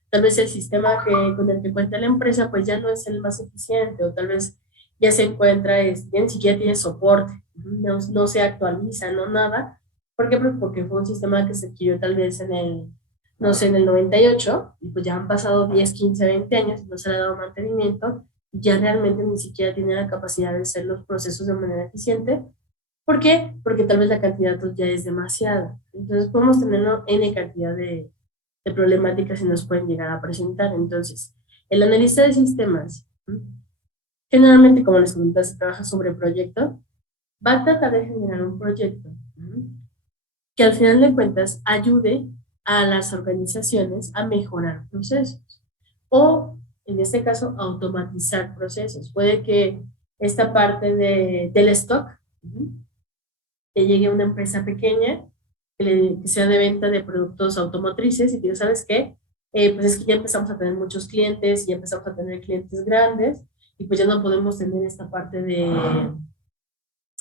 Tal vez el sistema con el que cuenta la empresa pues ya no es el más eficiente, o tal vez ya se encuentra, ya ni siquiera tiene soporte, no se actualiza, no nada. ¿Por qué? Pues porque fue un sistema que se adquirió tal vez no sé, en el 98, y pues ya han pasado 10, 15, 20 años y no se le ha dado mantenimiento, y ya realmente ni siquiera tiene la capacidad de hacer los procesos de manera eficiente. ¿Por qué? Porque tal vez la cantidad pues, ya es demasiada. Entonces podemos tener N cantidad de problemáticas que nos pueden llegar a presentar. Entonces, el analista de sistemas, generalmente, como les comenté, se trabaja sobre proyecto, va a tratar de generar un proyecto que al final de cuentas ayude a las organizaciones a mejorar procesos o, en este caso, automatizar procesos. Puede que esta parte del stock que llegue a una empresa pequeña que sea de venta de productos automotrices y que, ¿sabes qué? Pues es que ya empezamos a tener muchos clientes, ya empezamos a tener clientes grandes y pues ya no podemos tener esta parte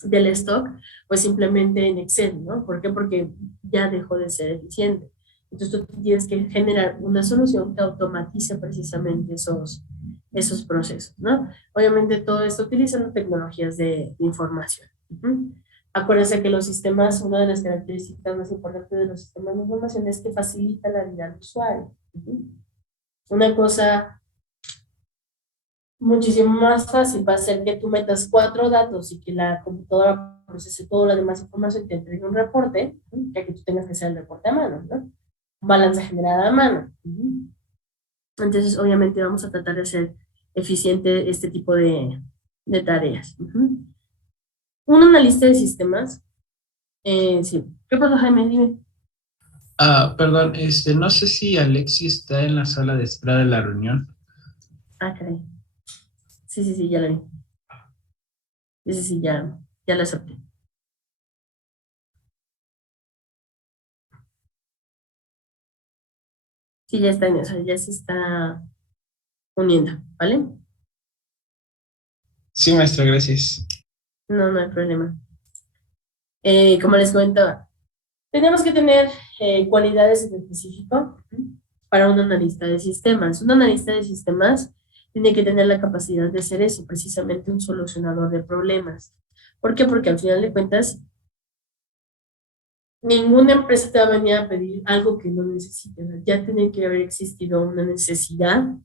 del stock, pues simplemente en Excel, ¿no? ¿Por qué? Porque ya dejó de ser eficiente. Entonces tú tienes que generar una solución que automatice precisamente esos procesos, ¿no? Obviamente todo esto utilizando tecnologías de información. Acuérdense que los sistemas, una de las características más importantes de los sistemas de información es que facilita la vida al usuario. Una cosa muchísimo más fácil va a ser que tú metas 4 datos y que la computadora procese toda la demás información y te entregue un reporte, que tú tengas que hacer el reporte a mano, ¿no? Balanza generada a mano. Entonces, obviamente, vamos a tratar de hacer eficiente este tipo de tareas. Una lista de sistemas. Sí. ¿Qué pasa, Jaime? Dime. Perdón, no sé si Alexi está en la sala de espera de la reunión. Ah, caray. Sí, ya la vi. Sí, ya la acepté. Sí, ya está en eso, ya se está uniendo, ¿vale? Sí, maestra, gracias. No, no hay problema. Como les comentaba, tenemos que tener cualidades en específico para un analista de sistemas. Un analista de sistemas tiene que tener la capacidad de ser eso, precisamente un solucionador de problemas. ¿Por qué? Porque al final de cuentas, ninguna empresa te va a venir a pedir algo que no necesite. Ya tiene que haber existido una necesidad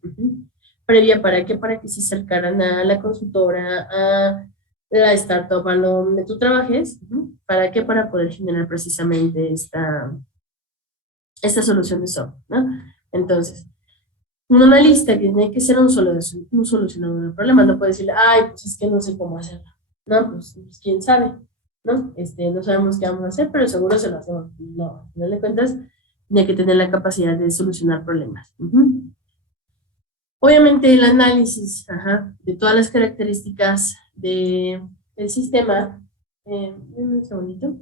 previa. ¿Para qué? Para que se acercaran a la consultora, a la startup, a donde tú trabajes. ¿Para qué? Para poder generar precisamente esta solución de software, ¿no? Entonces, un analista tiene que ser un solucionador de problemas. No puede decirle, ay, pues es que no sé cómo hacerlo. No, pues quién sabe, ¿no? No sabemos qué vamos a hacer, pero seguro se lo hacemos. No, al final de cuentas, tiene que tener la capacidad de solucionar problemas. Obviamente, el análisis de todas las características del sistema. Un segundito.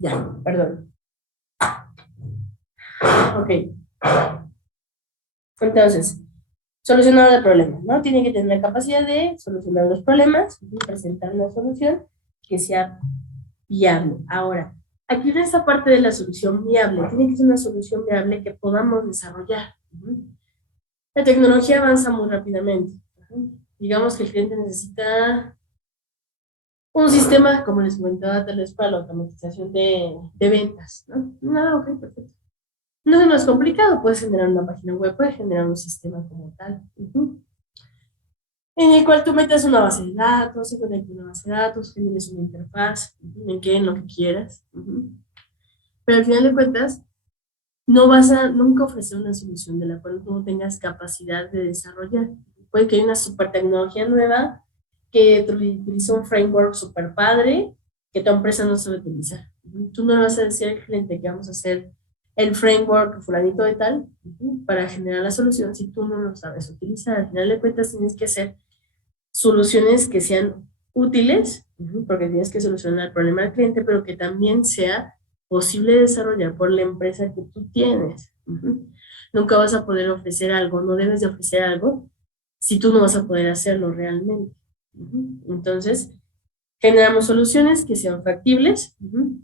Ya, perdón. Ok. Entonces, solucionador de problemas, ¿no? Tiene que tener la capacidad de solucionar los problemas y presentar una solución que sea viable. Ahora, aquí en esta parte de la solución viable, tiene que ser una solución viable que podamos desarrollar. La tecnología avanza muy rápidamente. Digamos que el cliente necesita un sistema, como les comentaba, tal vez para la automatización de ventas, ¿no? No, ok, perfecto. No es complicado, puedes generar una página web, puedes generar un sistema como tal, en el cual tú metas una base de datos, se conecta una base de datos, generes una interfaz, en lo que quieras. Pero al final de cuentas, no vas a nunca ofrecer una solución de la cual tú no tengas capacidad de desarrollar. Puede que haya una super tecnología nueva que utiliza un framework super padre que tu empresa no sabe utilizar. Tú no le vas a decir al cliente que vamos a hacer el framework fulanito de tal para generar la solución si tú no lo sabes utilizar. Al final de cuentas tienes que hacer soluciones que sean útiles, porque tienes que solucionar el problema del cliente, pero que también sea posible desarrollar por la empresa que tú tienes. Nunca vas a poder ofrecer algo, no debes de ofrecer algo si tú no vas a poder hacerlo realmente. Entonces, generamos soluciones que sean factibles,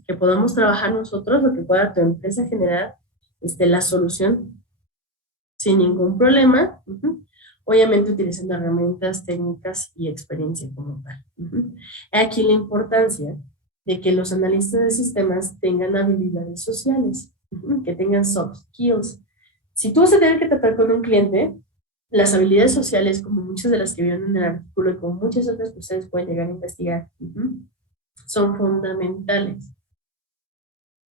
que podamos trabajar nosotros, o que pueda tu empresa generar la solución sin ningún problema, obviamente utilizando herramientas, técnicas y experiencia como tal. Aquí la importancia de que los analistas de sistemas tengan habilidades sociales, que tengan soft skills. Si tú vas a tener que tratar con un cliente, las habilidades sociales, como muchas de las que vieron en el artículo y como muchas otras que ustedes pueden llegar a investigar, son fundamentales.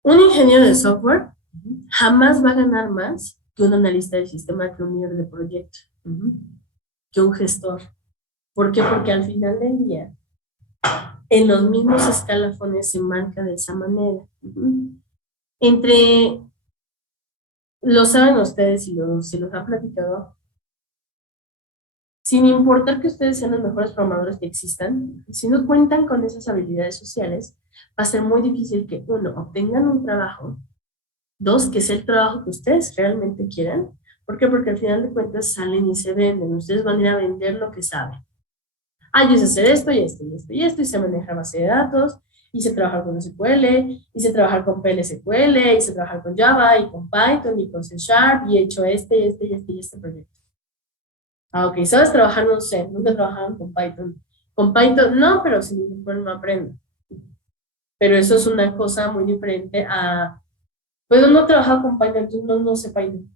Un ingeniero de software jamás va a ganar más que un analista de sistema, que un líder de proyecto, que un gestor. ¿Por qué? Porque al final del día, en los mismos escalafones se marca de esa manera. Entre, lo saben ustedes y se los han platicado, sin importar que ustedes sean los mejores programadores que existan, si no cuentan con esas habilidades sociales, va a ser muy difícil que, uno, obtengan un trabajo, dos, que sea el trabajo que ustedes realmente quieran. ¿Por qué? Porque al final de cuentas salen y se venden. Ustedes van a ir a vender lo que saben. Ah, yo sé hacer esto y esto y esto y esto, y sé manejar base de datos, y sé trabajar con SQL, y sé trabajar con PLSQL, y sé trabajar con Java, y con Python, y con C Sharp, y he hecho este, y este, y este, y este proyecto. Ah, ok, ¿sabes trabajar? No sé, nunca trabajaron con Python. Con Python, no, pero sin ningún problema aprendo. Pero eso es una cosa muy diferente a, pues no he trabajado con Python, entonces no sé Python.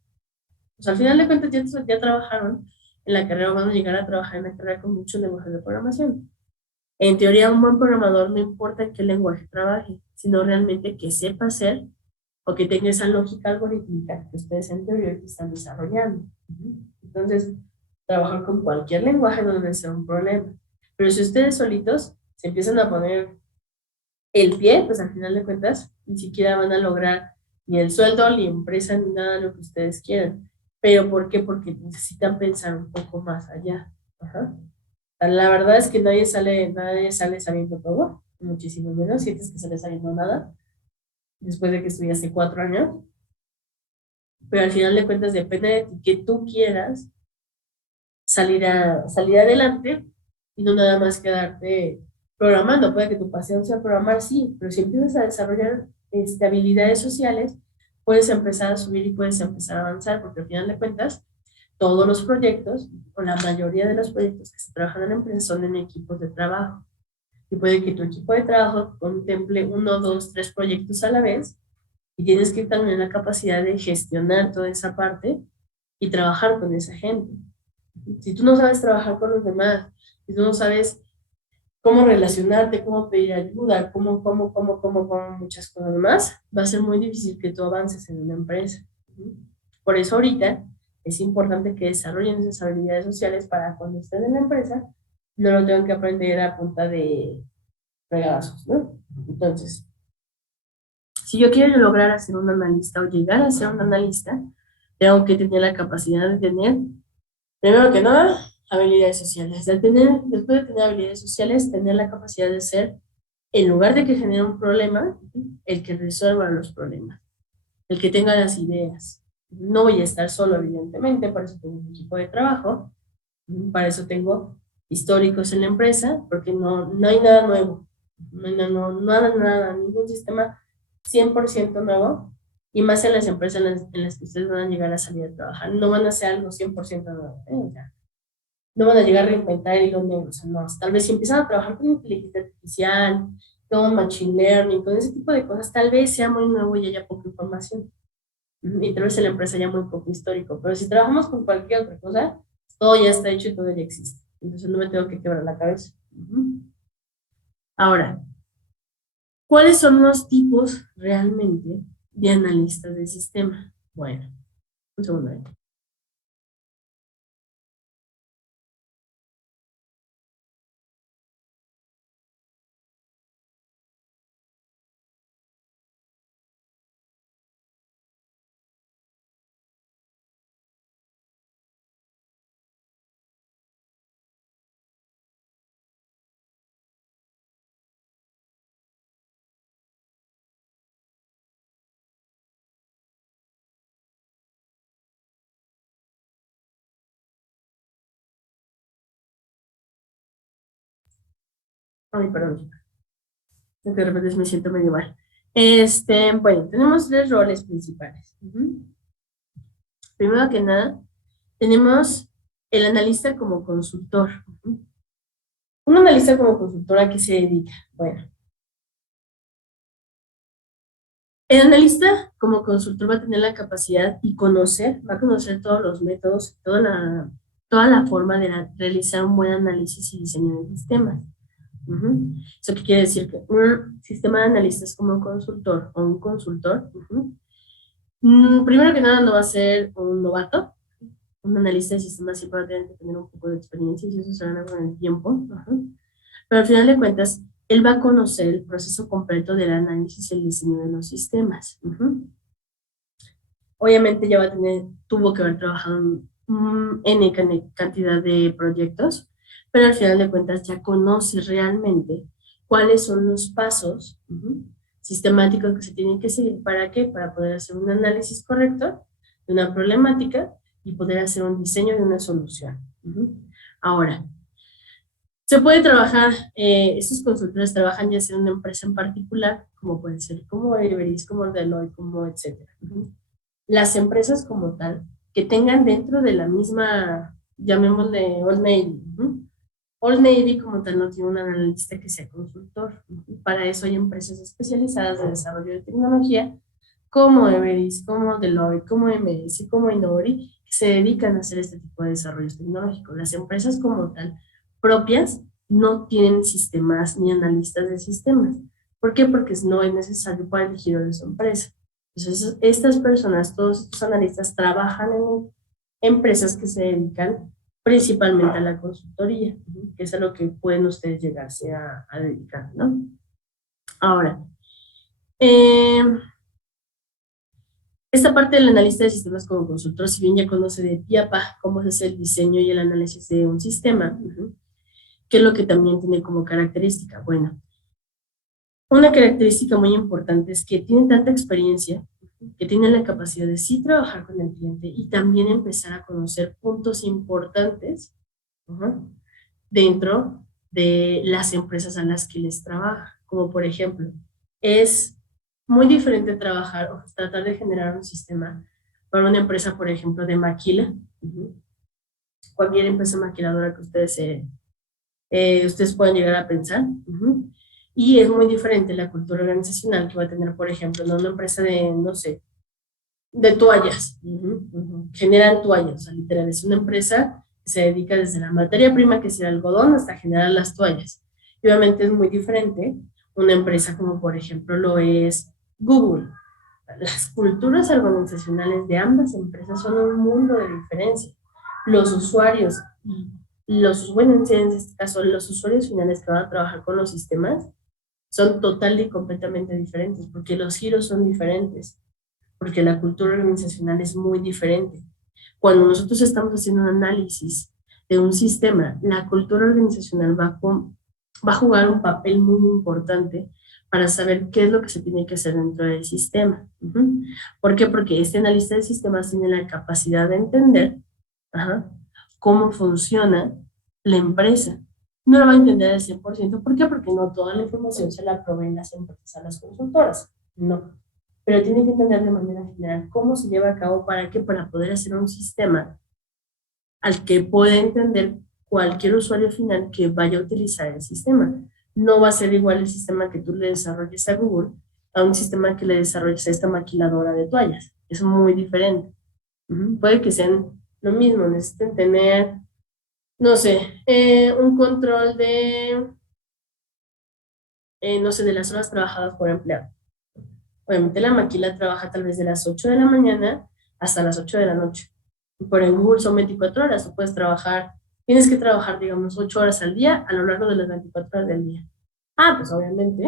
Pues al final de cuentas ya trabajaron en la carrera, van a llegar a trabajar en la carrera con muchos lenguajes de programación. En teoría, un buen programador no importa en qué lenguaje trabaje, sino realmente que sepa hacer o que tenga esa lógica algorítmica que ustedes en teoría están desarrollando. Entonces, trabajar con cualquier lenguaje no debe ser un problema. Pero si ustedes solitos se empiezan a poner el pie, pues al final de cuentas ni siquiera van a lograr ni el sueldo, ni empresa, ni nada de lo que ustedes quieran. ¿Pero por qué? Porque necesitan pensar un poco más allá. Ajá. La verdad es que nadie sale sabiendo todo, muchísimo menos, sientes que sale sabiendo nada, después de que estudiaste 4 años, pero al final de cuentas depende de ti que tú quieras salir adelante y no nada más quedarte programando. Puede que tu pasión sea programar, sí, pero si empiezas a desarrollar habilidades sociales, puedes empezar a subir y puedes empezar a avanzar, porque al final de cuentas, todos los proyectos, o la mayoría de los proyectos que se trabajan en la empresa son en equipos de trabajo. Y puede que tu equipo de trabajo contemple 1, 2, 3 proyectos a la vez y tienes que tener la capacidad de gestionar toda esa parte y trabajar con esa gente. Si tú no sabes trabajar con los demás, si tú no sabes cómo relacionarte, cómo pedir ayuda, cómo muchas cosas más, va a ser muy difícil que tú avances en una empresa. Por eso ahorita es importante que desarrollen esas habilidades sociales para cuando estén en la empresa, no lo tengan que aprender a punta de fregazos, ¿no? Entonces, si yo quiero lograr hacer un analista o llegar a ser un analista, tengo que tener la capacidad de tener, primero que nada, habilidades sociales. Después de tener habilidades sociales, tener la capacidad de ser, en lugar de que genere un problema, el que resuelva los problemas, el que tenga las ideas. No voy a estar solo, evidentemente, por eso tengo un equipo de trabajo, para eso tengo históricos en la empresa, porque no hay nada nuevo, nada, ningún sistema 100% nuevo, y más en las empresas en las que ustedes van a llegar a salir a trabajar. No van a ser algo 100% nuevo, ¿eh? O sea, no van a llegar a reinventar el hilo negro, o sea, no, tal vez si empiezan a trabajar con inteligencia artificial, con machine learning, con ese tipo de cosas, tal vez sea muy nuevo y haya poca información, y tal vez en la empresa haya muy poco histórico, pero si trabajamos con cualquier otra cosa, todo ya está hecho y todo ya existe, entonces no me tengo que quebrar la cabeza. Ahora, ¿cuáles son los tipos realmente de analistas de sistema? Bueno, un segundo. Ay, perdón. De repente me siento medio mal. Bueno, tenemos 3 roles principales. Primero que nada, tenemos el analista como consultor. Un analista como consultor, ¿a qué se dedica? Bueno, el analista como consultor va a tener la capacidad y va a conocer todos los métodos, toda la forma de realizar un buen análisis y diseño de sistemas. ¿Eso qué quiere decir? Que un sistema de analistas como consultor o un consultor, primero que nada no va a ser un novato. Un analista de sistemas siempre va a tener que tener un poco de experiencia y eso se gana con el tiempo. Pero al final de cuentas, él va a conocer el proceso completo del análisis y el diseño de los sistemas. Obviamente ya tuvo que haber trabajado en cantidad de proyectos, pero al final de cuentas ya conoce realmente cuáles son los pasos sistemáticos que se tienen que seguir. ¿Para qué? Para poder hacer un análisis correcto de una problemática y poder hacer un diseño de una solución. Ahora, se puede trabajar, estos consultores trabajan ya sea en una empresa en particular, como puede ser como Everis, como Deloitte, como etcétera. Las empresas como tal, que tengan dentro de la misma, llamémosle Old Navy. Old Navy como tal no tiene un analista que sea consultor. Para eso hay empresas especializadas de desarrollo de tecnología, como Everis, como Deloitte, como MS, como Inori, que se dedican a hacer este tipo de desarrollos tecnológicos. Las empresas como tal propias no tienen sistemas ni analistas de sistemas. ¿Por qué? Porque no es necesario para el giro de su empresa. Entonces, estas personas, todos estos analistas, trabajan en empresas que se dedican principalmente a la consultoría, que es a lo que pueden ustedes llegarse a dedicar, ¿no? Ahora, esta parte del analista de sistemas como consultor, si bien ya conoce de pie a pa cómo se hace el diseño y el análisis de un sistema, ¿qué es lo que también tiene como característica? Bueno, una característica muy importante es que tienen tanta experiencia, que tienen la capacidad de sí trabajar con el cliente y también empezar a conocer puntos importantes dentro de las empresas a las que les trabaja. Como por ejemplo, es muy diferente trabajar o tratar de generar un sistema para una empresa, por ejemplo, de maquila. Cualquier empresa maquiladora que ustedes puedan llegar a pensar. Y es muy diferente la cultura organizacional que va a tener, por ejemplo, ¿no? Una empresa de, no sé, de toallas. Generan toallas, o sea, literal, es una empresa que se dedica desde la materia prima, que es el algodón, hasta generar las toallas. Y obviamente es muy diferente una empresa como, por ejemplo, lo es Google. Las culturas organizacionales de ambas empresas son un mundo de diferencia. Los usuarios bueno, en este caso, los usuarios finales que van a trabajar con los sistemas son total y completamente diferentes, porque los giros son diferentes, porque la cultura organizacional es muy diferente. Cuando nosotros estamos haciendo un análisis de un sistema, la cultura organizacional va a jugar un papel muy importante para saber qué es lo que se tiene que hacer dentro del sistema. ¿Por qué? Porque este analista de sistemas tiene la capacidad de entender cómo funciona la empresa. No lo va a entender al 100%. ¿Por qué? Porque no toda la información se la proveen las empresas a las consultoras. No. Pero tiene que entender de manera general cómo se lleva a cabo, para qué, para poder hacer un sistema al que pueda entender cualquier usuario final que vaya a utilizar el sistema. No va a ser igual el sistema que tú le desarrolles a Google a un sistema que le desarrolles a esta maquiladora de toallas. Es muy diferente. Puede que sean lo mismo, necesiten tener, no sé, un control de, no sé, de las horas trabajadas por empleado. Obviamente la maquila trabaja tal vez de las 8 de la mañana hasta las 8 de la noche. Por en Google son 24 horas, tú puedes trabajar, tienes que trabajar, digamos, 8 horas al día a lo largo de las 24 horas del día. Pues obviamente,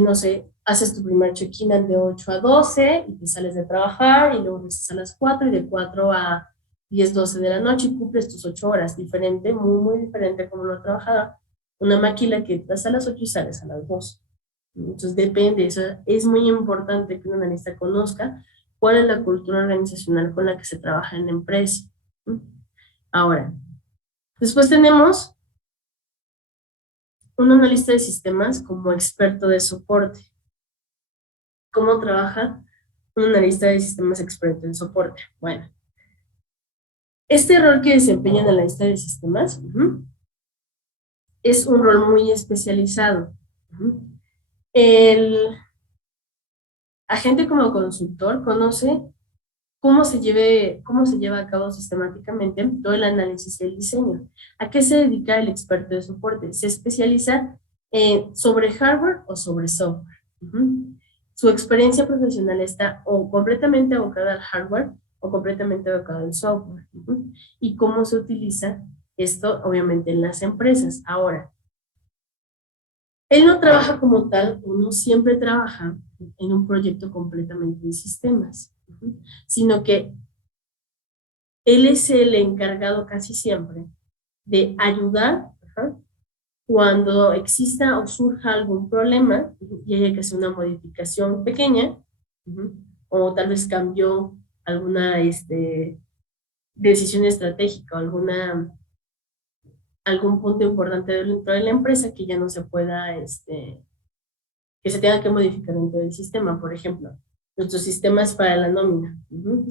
no sé, haces tu primer check-in de 8 a 12 y te sales de trabajar y luego regresas a las 4 y de 4 a 10, 12 de la noche y cumples tus 8 horas. Diferente, muy, muy diferente como lo trabajaba una maquila que entras a las 8 y sales a las 2. Entonces depende, eso es muy importante que un analista conozca cuál es la cultura organizacional con la que se trabaja en la empresa. Ahora, después tenemos un analista de sistemas como experto de soporte. ¿Cómo trabaja un analista de sistemas experto en soporte? Bueno, este rol que desempeña el analista de sistemas es un rol muy especializado. El agente como consultor conoce cómo se lleva a cabo sistemáticamente todo el análisis y el diseño. ¿A qué se dedica el experto de soporte? Se especializa sobre hardware o sobre software. Su experiencia profesional está o completamente abocada al hardware o completamente abocada al software. Y cómo se utiliza esto, obviamente, en las empresas. Ahora, Él no trabaja como tal, uno siempre trabaja en un proyecto completamente de sistemas, sino que él es el encargado casi siempre de ayudar cuando exista o surja algún problema y haya que hacer una modificación pequeña, o tal vez cambió alguna decisión estratégica o algún punto importante dentro de la empresa que ya no se pueda, que se tenga que modificar dentro del sistema. Por ejemplo, nuestro sistema es para la nómina.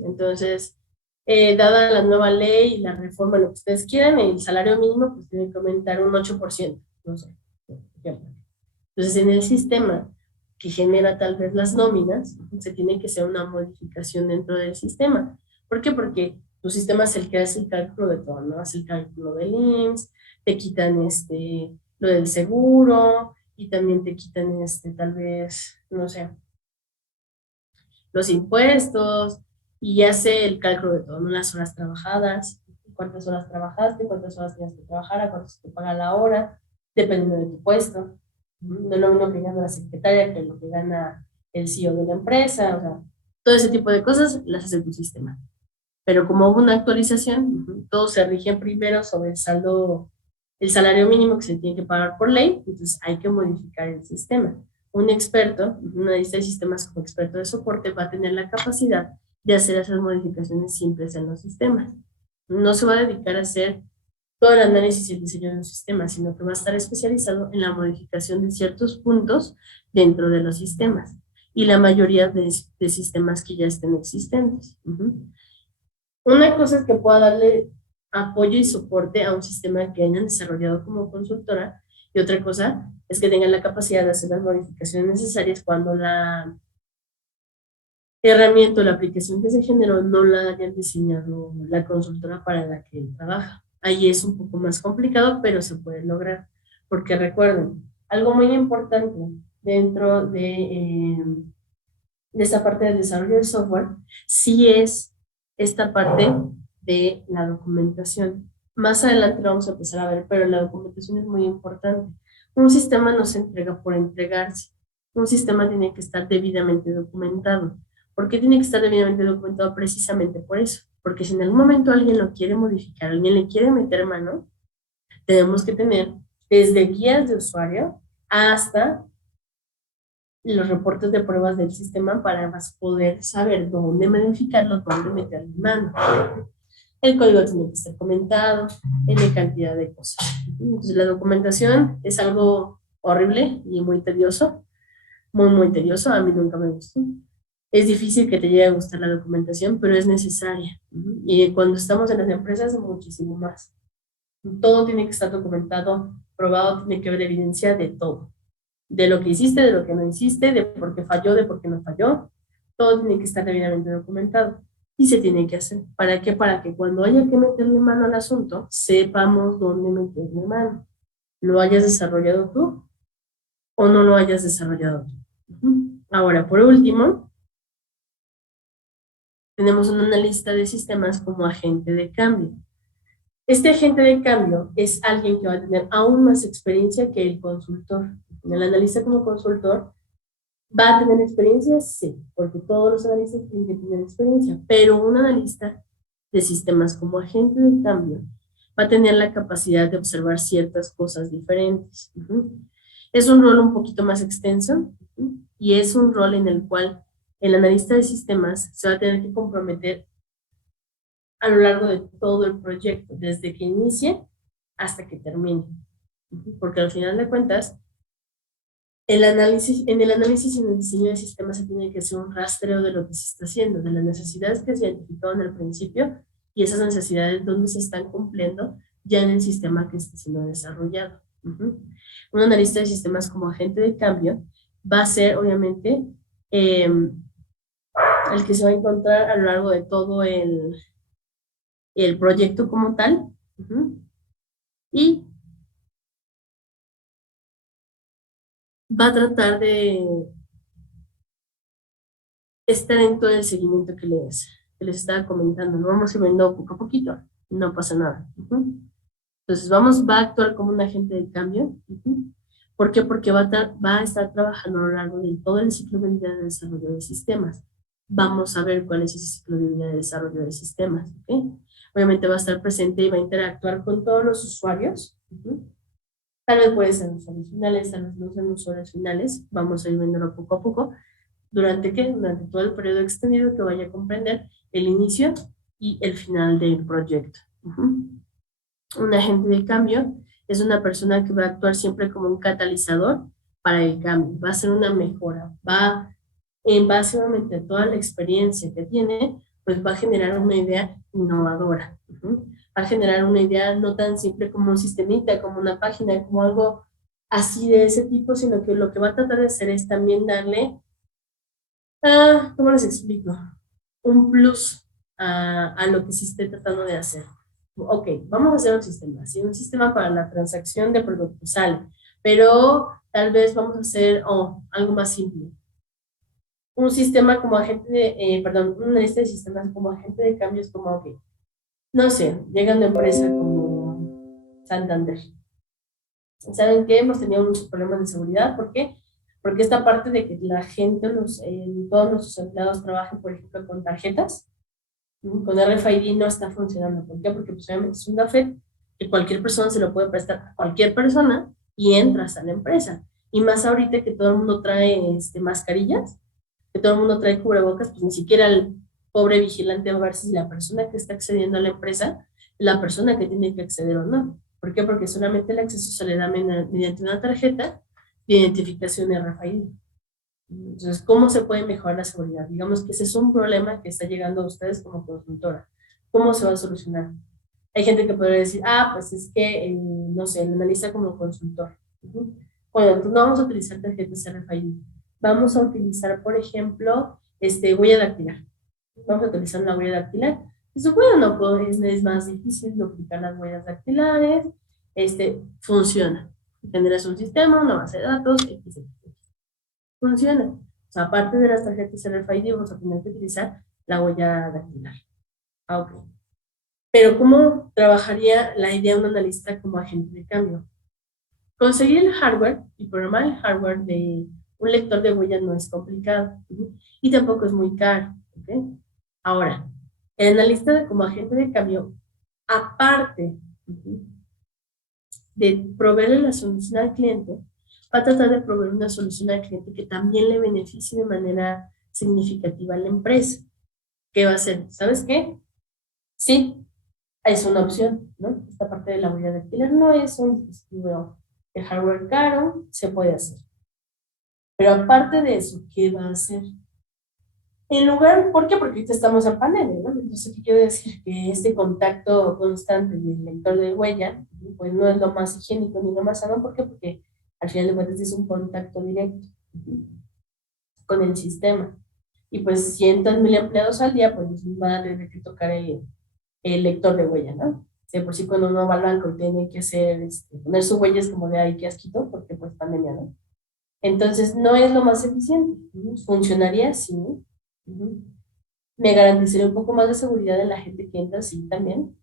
Entonces, dada la nueva ley y la reforma, lo que ustedes quieran, el salario mínimo pues tiene que aumentar un 8%, no sé, por ejemplo. Entonces, en el sistema que genera tal vez las nóminas, se tiene que hacer una modificación dentro del sistema. ¿Por qué? Porque tu sistema es el que hace el cálculo de todo, ¿no? Hace el cálculo del IMSS, te quitan lo del seguro y también te quitan tal vez, no sé, los impuestos y hace el cálculo de todo, ¿no? Las horas trabajadas, cuántas horas trabajaste, cuántas horas tienes que trabajar, a cuánto se te paga la hora, dependiendo de tu puesto. No es lo mismo que gana la secretaria que lo que gana el CEO de la empresa, o sea, todo ese tipo de cosas las hace tu sistema. Pero como hubo una actualización, todo se rige primero sobre el salario mínimo que se tiene que pagar por ley, entonces hay que modificar el sistema. Un experto, una lista de sistemas como experto de soporte, va a tener la capacidad de hacer esas modificaciones simples en los sistemas. No se va a dedicar a hacer todo el análisis y el diseño de un sistema, sino que va a estar especializado en la modificación de ciertos puntos dentro de los sistemas y la mayoría de sistemas que ya estén existentes. Una cosa es que pueda darle apoyo y soporte a un sistema que hayan desarrollado como consultora y otra cosa es que tengan la capacidad de hacer las modificaciones necesarias cuando la herramienta o la aplicación que se generó no la hayan diseñado la consultora para la que él trabaja. Ahí es un poco más complicado, pero se puede lograr. Porque recuerden, algo muy importante dentro de esa parte del desarrollo del software, sí es esta parte de la documentación. Más adelante lo vamos a empezar a ver, pero la documentación es muy importante. Un sistema no se entrega por entregarse. Un sistema tiene que estar debidamente documentado. ¿Por qué tiene que estar debidamente documentado? Precisamente por eso. Porque si en algún momento alguien lo quiere modificar, alguien le quiere meter mano, tenemos que tener desde guías de usuario hasta los reportes de pruebas del sistema para poder saber dónde modificarlo, dónde meterle mano. El código tiene que estar comentado, en cantidad de cosas. Entonces, la documentación es algo horrible y muy tedioso, muy tedioso, a mí nunca me gustó. Es difícil que te llegue a gustar la documentación, pero es necesaria. Y cuando estamos en las empresas, muchísimo más. Todo tiene que estar documentado, probado, tiene que haber evidencia de todo. De lo que hiciste, de lo que no hiciste, de por qué falló, de por qué no falló. Todo tiene que estar debidamente documentado. Y se tiene que hacer. ¿Para qué? Para que cuando haya que meterle mano al asunto, sepamos dónde meterle mano. ¿Lo hayas desarrollado tú o no lo hayas desarrollado tú? Ahora, por último, tenemos una lista de sistemas como agente de cambio. Este agente de cambio es alguien que va a tener aún más experiencia que el consultor. El analista como consultor va a tener experiencia, sí, porque todos los analistas tienen que tener experiencia, pero un analista de sistemas como agente de cambio va a tener la capacidad de observar ciertas cosas diferentes. Es un rol un poquito más extenso y es un rol en el cual el analista de sistemas se va a tener que comprometer a lo largo de todo el proyecto, desde que inicie hasta que termine. Porque al final de cuentas, en el análisis y en el diseño de sistemas se tiene que hacer un rastreo de lo que se está haciendo, de las necesidades que se identificaron al principio y esas necesidades donde se están cumpliendo ya en el sistema que está siendo desarrollado. Un analista de sistemas como agente de cambio va a ser, obviamente, el que se va a encontrar a lo largo de todo el proyecto como tal, y va a tratar de estar en todo el seguimiento que les estaba comentando. Lo vamos a ir viendo poco a poquito, no pasa nada. Entonces va a actuar como un agente de cambio, ¿Por qué? Porque va a estar trabajando a lo largo de todo el ciclo de vida de desarrollo de sistemas. Vamos a ver cuál es ese ciclo de vida de desarrollo de sistemas. ¿Okay? Obviamente va a estar presente y va a interactuar con todos los usuarios. Tal vez puede ser usuarios finales, tal vez no sean usuarios finales. Vamos a ir viéndolo poco a poco. ¿Durante qué? Durante todo el periodo extendido que vaya a comprender el inicio y el final del proyecto. Un agente de cambio es una persona que va a actuar siempre como un catalizador para el cambio, va a ser una mejora, va en base obviamente a toda la experiencia que tiene, pues va a generar una idea innovadora, va a generar una idea no tan simple como un sistemita, como una página, como algo así de ese tipo, sino que lo que va a tratar de hacer es también darle, ¿cómo les explico? Un plus a lo que se esté tratando de hacer. Ok, vamos a hacer un sistema, ¿sí? Un sistema para la transacción de productos, sale, pero tal vez vamos a hacer algo más simple. Un sistema como agente de, perdón, una lista de sistemas como agente de cambios como, ok, no sé, llega una empresa como Santander. ¿Saben qué? Hemos tenido muchos problemas de seguridad, ¿por qué? Porque esta parte de que la gente, todos nuestros empleados trabajen, por ejemplo, con tarjetas, con RFID no está funcionando. ¿Por qué? Porque pues, obviamente es un gafet que cualquier persona se lo puede prestar a cualquier persona y entras a la empresa. Y más ahorita que todo el mundo trae mascarillas, que todo el mundo trae cubrebocas, pues ni siquiera el pobre vigilante va a ver si la persona que está accediendo a la empresa es la persona que tiene que acceder o no. ¿Por qué? Porque solamente el acceso se le da mediante una tarjeta de identificación RFID. Entonces, ¿cómo se puede mejorar la seguridad? Digamos que ese es un problema que está llegando a ustedes como consultora. ¿Cómo se va a solucionar? Hay gente que podría decir, pues es que, no sé, lo analiza como consultor. Bueno, entonces no vamos a utilizar tarjetas RFID. Vamos a utilizar, por ejemplo, huella dactilar. Vamos a utilizar una huella dactilar. Eso, bueno, pues es más difícil duplicar las huellas dactilares. Funciona. Generas un sistema, una base de datos, etc. Funciona. O sea, aparte de las tarjetas RFID, vamos a tener que utilizar la huella dactilar. Ok. Pero ¿cómo trabajaría la idea de un analista como agente de cambio? Conseguir el hardware y programar el hardware de un lector de huella no es complicado y tampoco es muy caro. ¿Okay? Ahora, el analista como agente de cambio, aparte de proveerle la solución al cliente, va a tratar de proveer una solución al cliente que también le beneficie de manera significativa a la empresa. ¿Qué va a hacer? ¿Sabes qué? Sí, es una opción, ¿no? Esta parte de la huella dactilar no es un dispositivo de hardware caro, se puede hacer. Pero aparte de eso, ¿qué va a hacer? En lugar, ¿por qué? Porque ahorita estamos en pandemia, ¿no? Entonces, ¿qué quiere decir? Que este contacto constante del lector de huella, pues no es lo más higiénico ni lo más sano. ¿Por qué? Porque al final de cuentas es un contacto directo con el sistema. Y pues si entran 1000 empleados al día, pues van a tener que tocar el lector de huella, ¿no? De por sí cuando uno va al banco tiene que hacer, poner su huella es como de ahí que asquito, porque pues pandemia, ¿no? Entonces no es lo más eficiente. ¿Funcionaría? Sí. Me garantizaría un poco más de seguridad de la gente que entra, sí, también.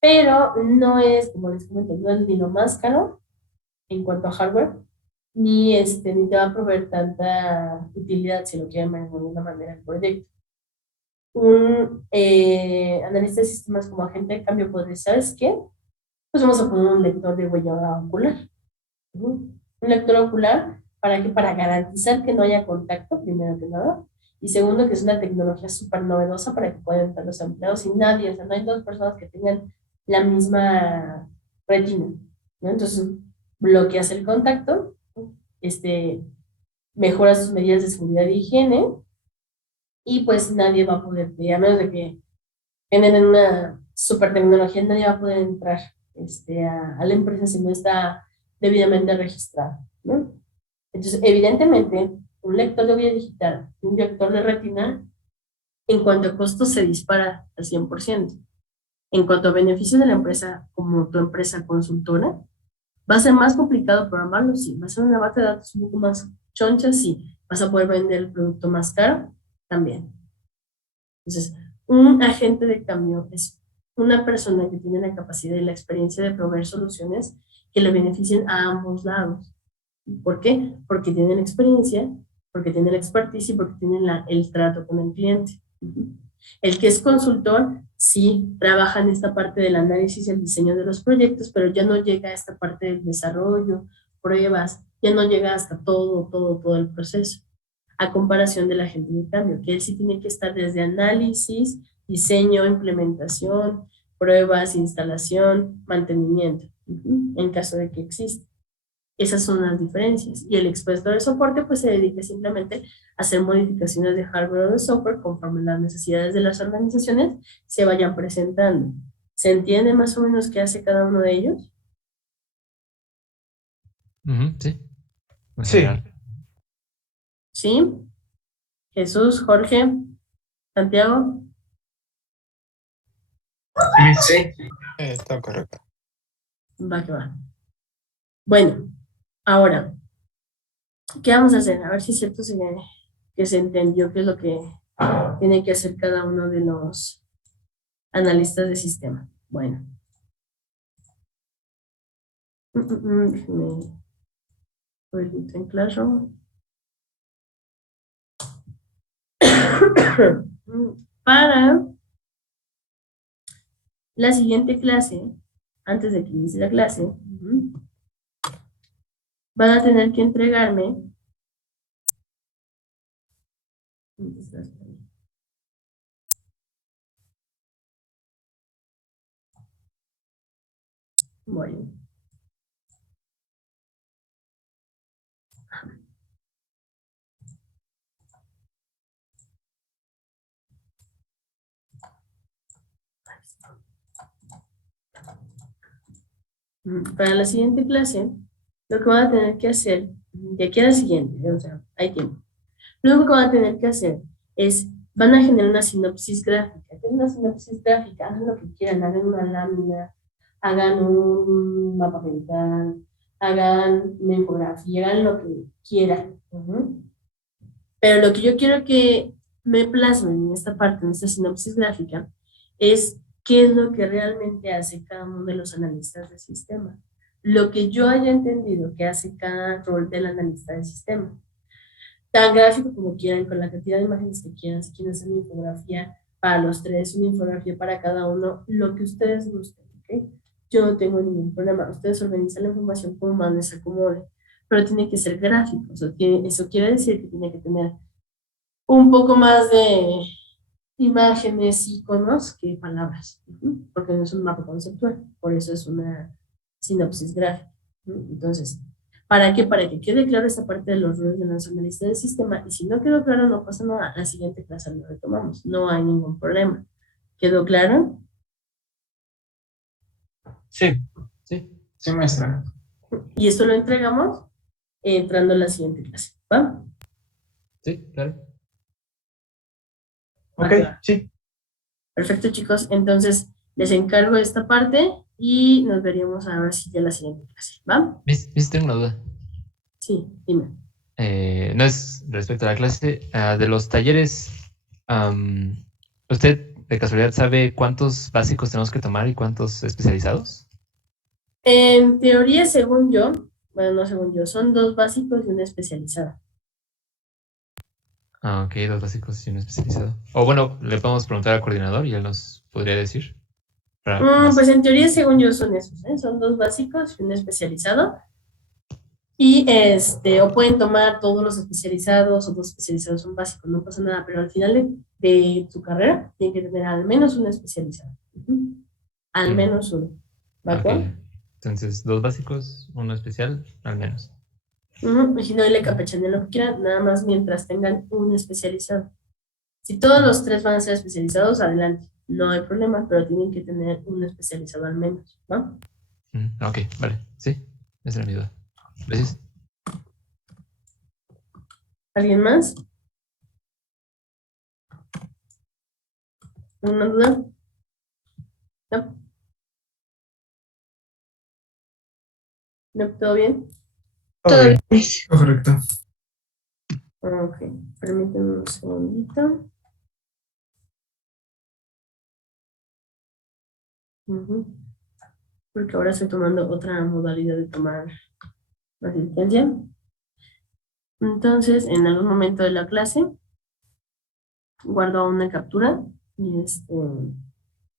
Pero no es, como les comento, no es ni lo más caro en cuanto a hardware, ni te va a proveer tanta utilidad, si lo quieren ver de alguna manera, el proyecto. Un analista de sistemas como agente de cambio podría, ¿sabes qué? Pues vamos a poner un lector de huella ocular. Un lector ocular, ¿para qué? Para garantizar que no haya contacto, primero que nada. Y segundo, que es una tecnología súper novedosa para que puedan entrar los empleados y nadie, o sea, no hay dos personas que tengan la misma retina, ¿no? Entonces, bloqueas el contacto, mejoras sus medidas de seguridad e higiene y pues nadie va a poder, a menos de que tienen una super tecnología, nadie va a poder entrar a la empresa si no está debidamente registrado, ¿no? Entonces, evidentemente, un lector de huella digital, un lector de retina, en cuanto a costos se dispara al 100%. En cuanto a beneficio de la empresa, como tu empresa consultora, va a ser más complicado programarlo, sí. Va a ser una base de datos un poco más choncha, sí. Vas a poder vender el producto más caro, también. Entonces, un agente de cambio es una persona que tiene la capacidad y la experiencia de proveer soluciones que le beneficien a ambos lados. ¿Por qué? Porque tienen experiencia, porque tienen la expertise y porque tienen el trato con el cliente. El que es consultor, sí, trabaja en esta parte del análisis y el diseño de los proyectos, pero ya no llega a esta parte del desarrollo, pruebas, ya no llega hasta todo el proceso. A comparación del agente de cambio, que él sí tiene que estar desde análisis, diseño, implementación, pruebas, instalación, mantenimiento, en caso de que exista. Esas son las diferencias. Y el experto de soporte pues se dedica simplemente a hacer modificaciones de hardware o de software conforme las necesidades de las organizaciones se vayan presentando. ¿Se entiende más o menos qué hace cada uno de ellos? Sí. En Sí. general. ¿Sí? Jesús, Jorge, Santiago. Sí. Está correcto. Va que va. Bueno, ahora, ¿qué vamos a hacer? A ver si es cierto que se entendió qué es lo que tiene que hacer cada uno de los analistas de sistema. Bueno. Déjeme abrirlo en Classroom. Para la siguiente clase, antes de que inicie la clase, van a tener que entregarme. Bueno. Para la siguiente clase, lo que van a tener que hacer, de aquí a la siguiente, o sea, hay tiempo. Lo único que van a tener que hacer es, van a generar una sinopsis gráfica. ¿Qué es una sinopsis gráfica? Hagan lo que quieran, hagan una lámina, hagan un mapa mental, hagan una infografía, hagan lo que quieran. Pero lo que yo quiero que me plasmen en esta parte, en esta sinopsis gráfica, es qué es lo que realmente hace cada uno de los analistas de sistema. Lo que yo haya entendido que hace cada rol del analista de sistema. Tan gráfico como quieran, con la cantidad de imágenes que quieran, si quieren hacer una infografía para los tres, una infografía para cada uno, lo que ustedes gusten, ¿ok? Yo no tengo ningún problema. Ustedes organizan la información como más les acomode, pero tiene que ser gráfico. Eso quiere decir que tiene que tener un poco más de imágenes, iconos que palabras, porque no es un mapa conceptual, por eso es una sinopsis gráfica. Entonces, ¿para qué? Para que quede claro esta parte de los roles de los analistas del sistema, y si no quedó claro, no pasa nada, la siguiente clase lo retomamos, no hay ningún problema. ¿Quedó claro? Sí, Sí. sí, maestra. Y esto lo entregamos entrando a la siguiente clase, ¿va? Sí, claro. Ok, sí. Perfecto, chicos. Entonces, les encargo esta parte y nos veríamos ahora sí ya la siguiente clase, ¿va? Miss, tengo una duda. Sí, dime. No es respecto a la clase. De los talleres, ¿usted de casualidad sabe cuántos básicos tenemos que tomar y cuántos especializados? En teoría, según yo, bueno, no según yo, son 2 básicos y una especializada. Ok, 2 básicos y uno especializado. O bueno, le podemos preguntar al coordinador y él nos podría decir. Pues en teoría, según yo, son esos, ¿eh? Son 2 básicos y un especializado. Y o pueden tomar todos los especializados o 2 especializados, son básicos, no pasa nada, pero al final de su carrera tienen que tener al menos un especializado. Al menos uno. ¿Va Ok. con? Entonces, 2 básicos, uno especial, al menos. Y si no, le capechanean lo que quieran, nada más mientras tengan un especializado. Si todos los 3 van a ser especializados, adelante, no hay problema, pero tienen que tener un especializado al menos, ¿no? Ok, vale, sí, esa era mi duda. Gracias. ¿Alguien más? ¿Una duda? ¿No? ¿No? ¿Todo bien? Todo bien. Correcto. Ok, permítanme un segundito. Porque ahora estoy tomando otra modalidad de tomar asistencia. Entonces, en algún momento de la clase, guardo una captura y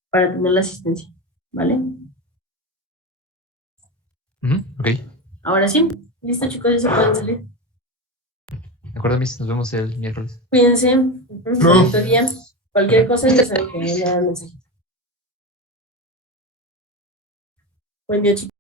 para tener la asistencia, ¿vale? Ok. Ahora sí, listo chicos, ya se pueden salir. De acuerdo, Miss. Nos vemos el miércoles. Cuídense, No. bonito día. Cualquier cosa ya saben que me dan mensaje. Buen día chicos.